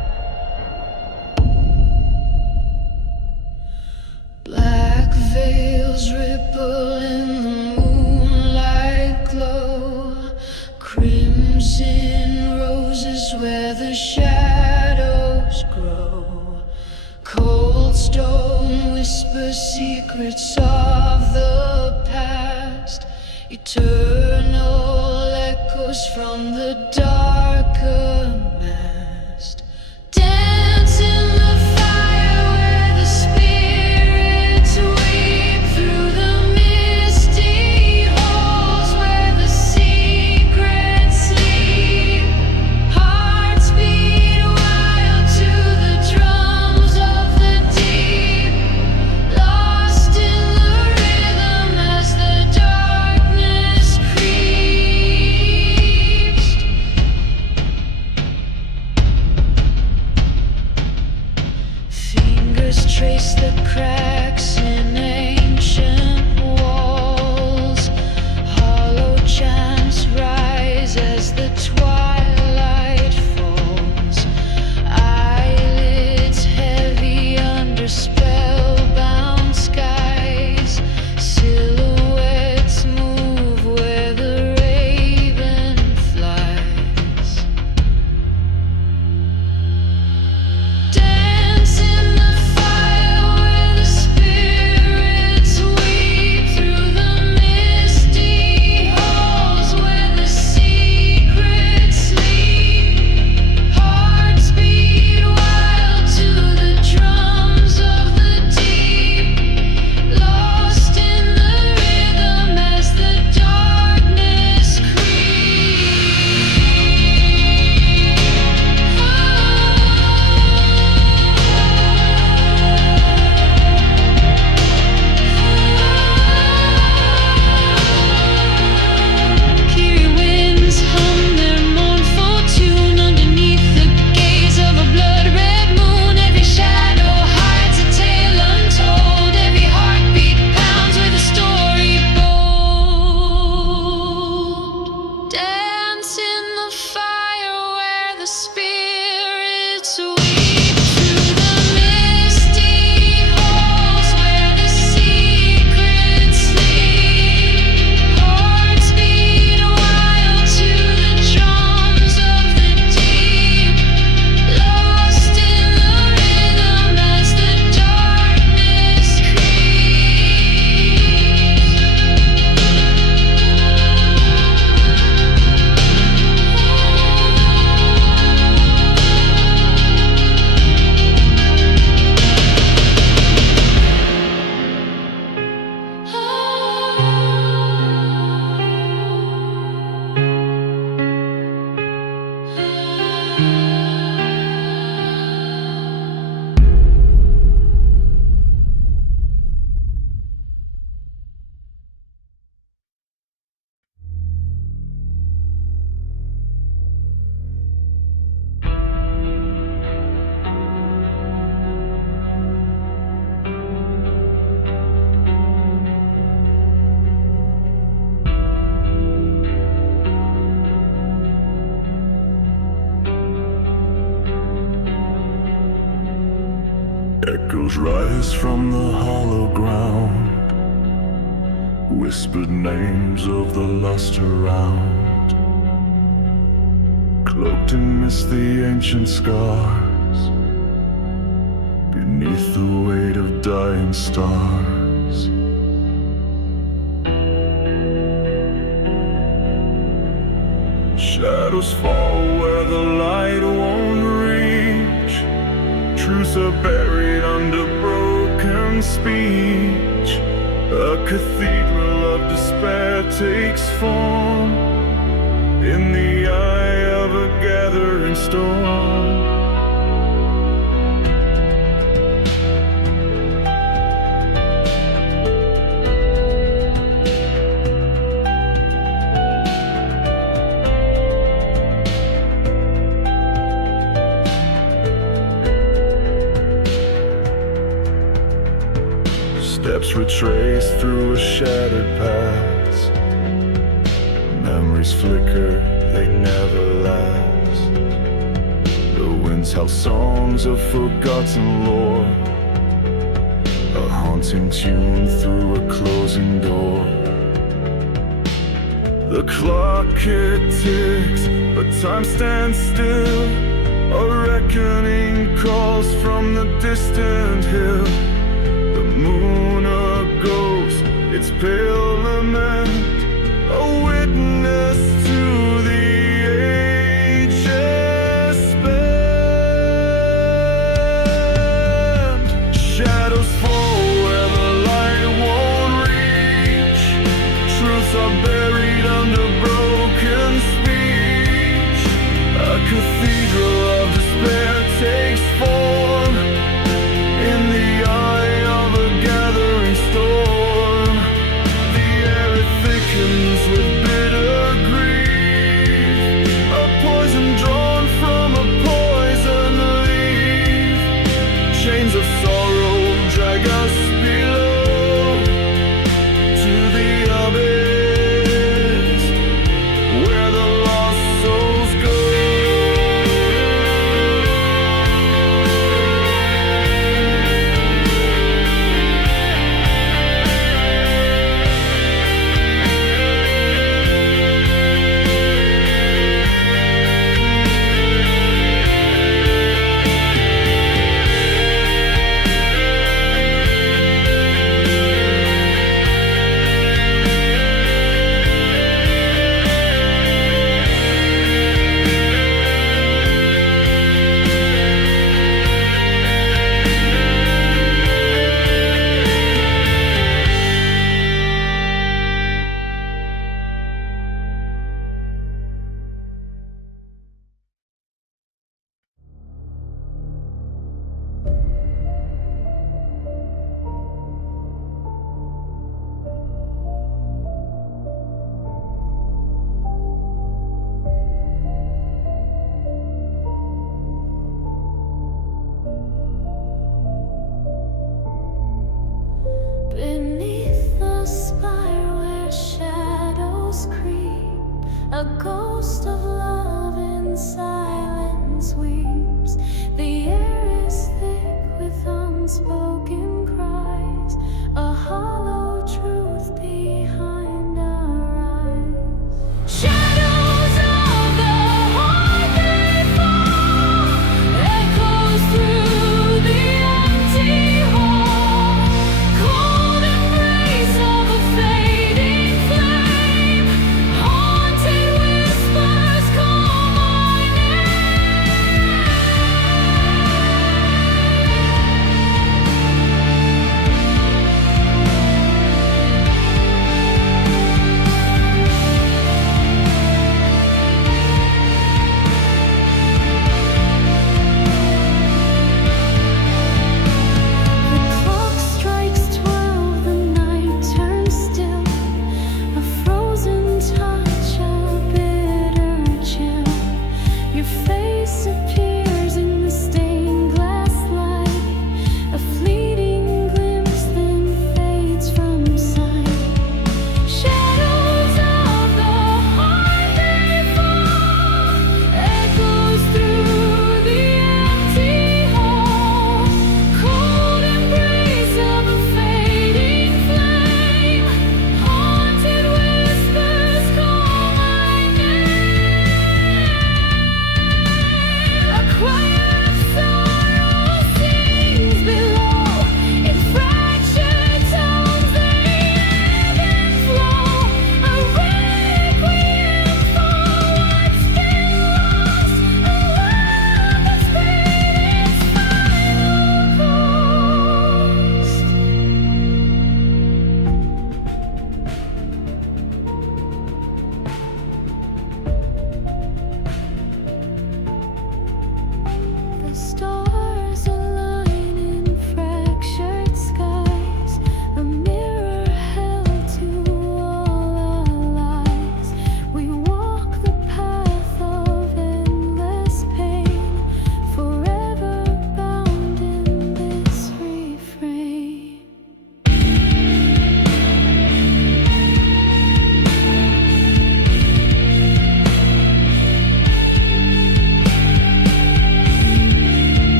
where the shadows grow. Cold stone whispers secrets of the past. Eternal echoes from the darker past. Dance in the fire where the spirits weep through the misty halls where the secrets sleep. Hearts beat wild to the drums of the deep, lost in the rhythm as the darkness creeps. Fingers trace the cracks in ancient walls. Hollow chants rise as the twilight falls. Eyelids heavy under spellbound skies. Silhouettes move where the raven flies. Dance in the fire where the spirits weep through the misty halls where the secrets sleep. Hearts beat wild to the drums of the deep, lost in the rhythm as the darkness Kiri winds hum their mournful tune underneath the gaze of a blood-red moon. Every shadow hides a tale untold. Every heartbeat pounds with a story bold. Dance in the fire where the spirits weep through the misty halls where the secrets sleep. Hearts beat wild to the drums of the deep, lost in the rhythm as the darkness Echoes rise from the hollow ground, whispered names of the lost around. Cloaked in mist the ancient scars, beneath the weight of dying stars. Shadows fall where the light won't reach. Truths are buried under broken speech. A cathedral of despair takes form in the eye of a gathering storm. Steps retrace through a shattered past. Memories flicker, they never last. The winds howl songs of forgotten lore, a haunting tune through a closing door. The clock it ticks, but time stands still. A reckoning calls from the distant hill. The moon a ghost, its pale lament, a witness to the ages spent. Shadows fall where the light won't reach. Truths are buried under broken speech. A cathedral of despair takes form in the eye of a gathering storm. The air it thickens with bitter grief, a poison drawn from a poison leaf. Chains of sorrow drag us below to the abyss where the lost souls go. Beneath the spire where shadows creep, a ghost of love in silence weeps. The air is thick with unspoken cries, a hollow truth behind our eyes. Shadows of the heart they fall, echoes through the empty hall. Cold embrace of a fading flame, haunted whispers call my The clock strikes 12, the night turns still, a frozen touch, a bitter chill. Your face appears in the stained glass light, a fleeting glimpse then fades from sight. Shadows of the heart they fall, echoes through the empty hall. Cold embrace of a fading flame, haunted whispers call my name. A choir of sorrow sings below, in fractured tones they ebb and flow. A requiem for what's been lost, a love that's paid its final cost. The stars align in fractured skies, a mirror held to all our lies. We walk the path of endless pain, forever bound in this refrain.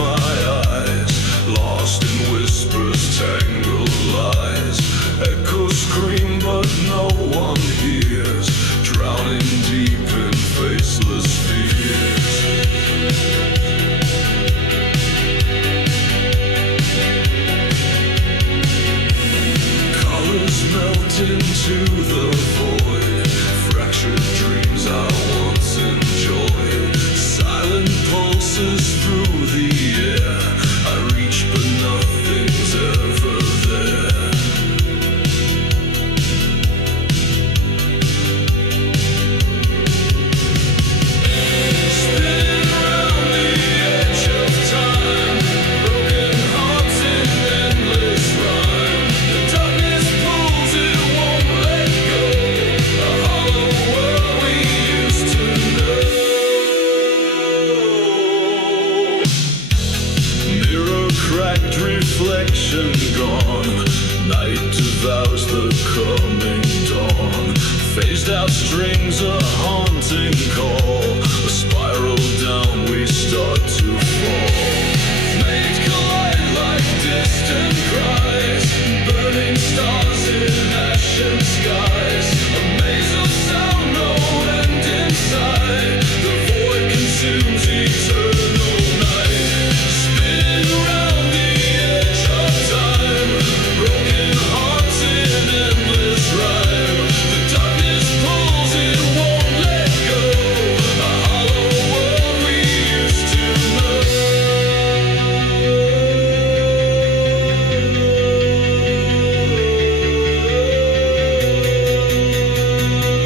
my eyes, lost in whispers, tangled lies. Echoes scream but no one hears, drowning deep in faceless fears. Colors melt into the void, fractured dreams I once enjoyed. Silent pulses through the air, I reach but nothing's ever there. Spinning round the edge of time, broken hearts in endless rhyme. The darkness pulls, it won't let go, a hollow world we used to know. Mirror cracked, reflection gone, night devours the coming dawn. Phased out strings, a haunting call, a spiral down we start to fall. Fate collide like distant cries, burning stars in ashen skies. A maze of sound, no end inside, the void consumes eternal night. Spin round the edge of time, broken hearts in endless rhyme. The darkness pulls, it won't let go, a hollow world we used to know.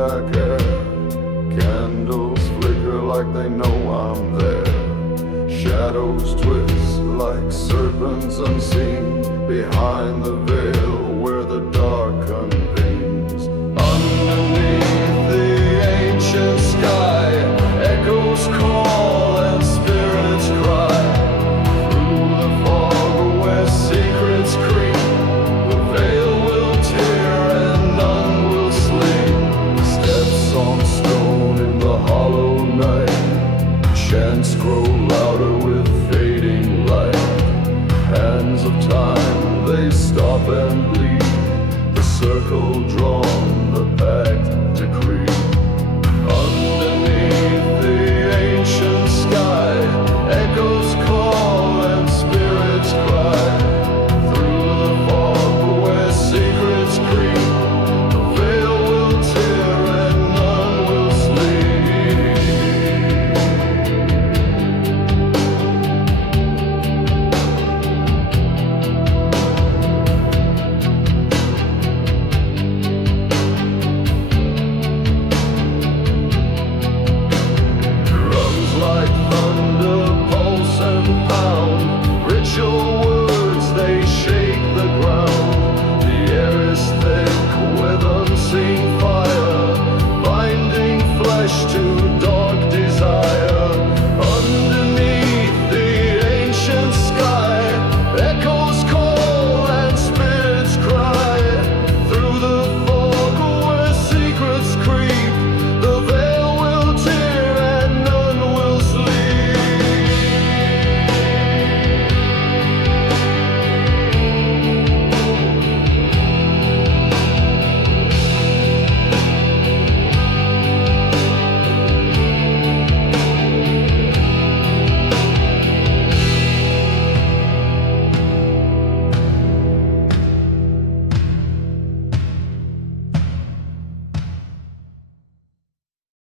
black hair. Candles flicker like they know I'm there. Shadows twist like serpents unseen behind the veil where the dark comes.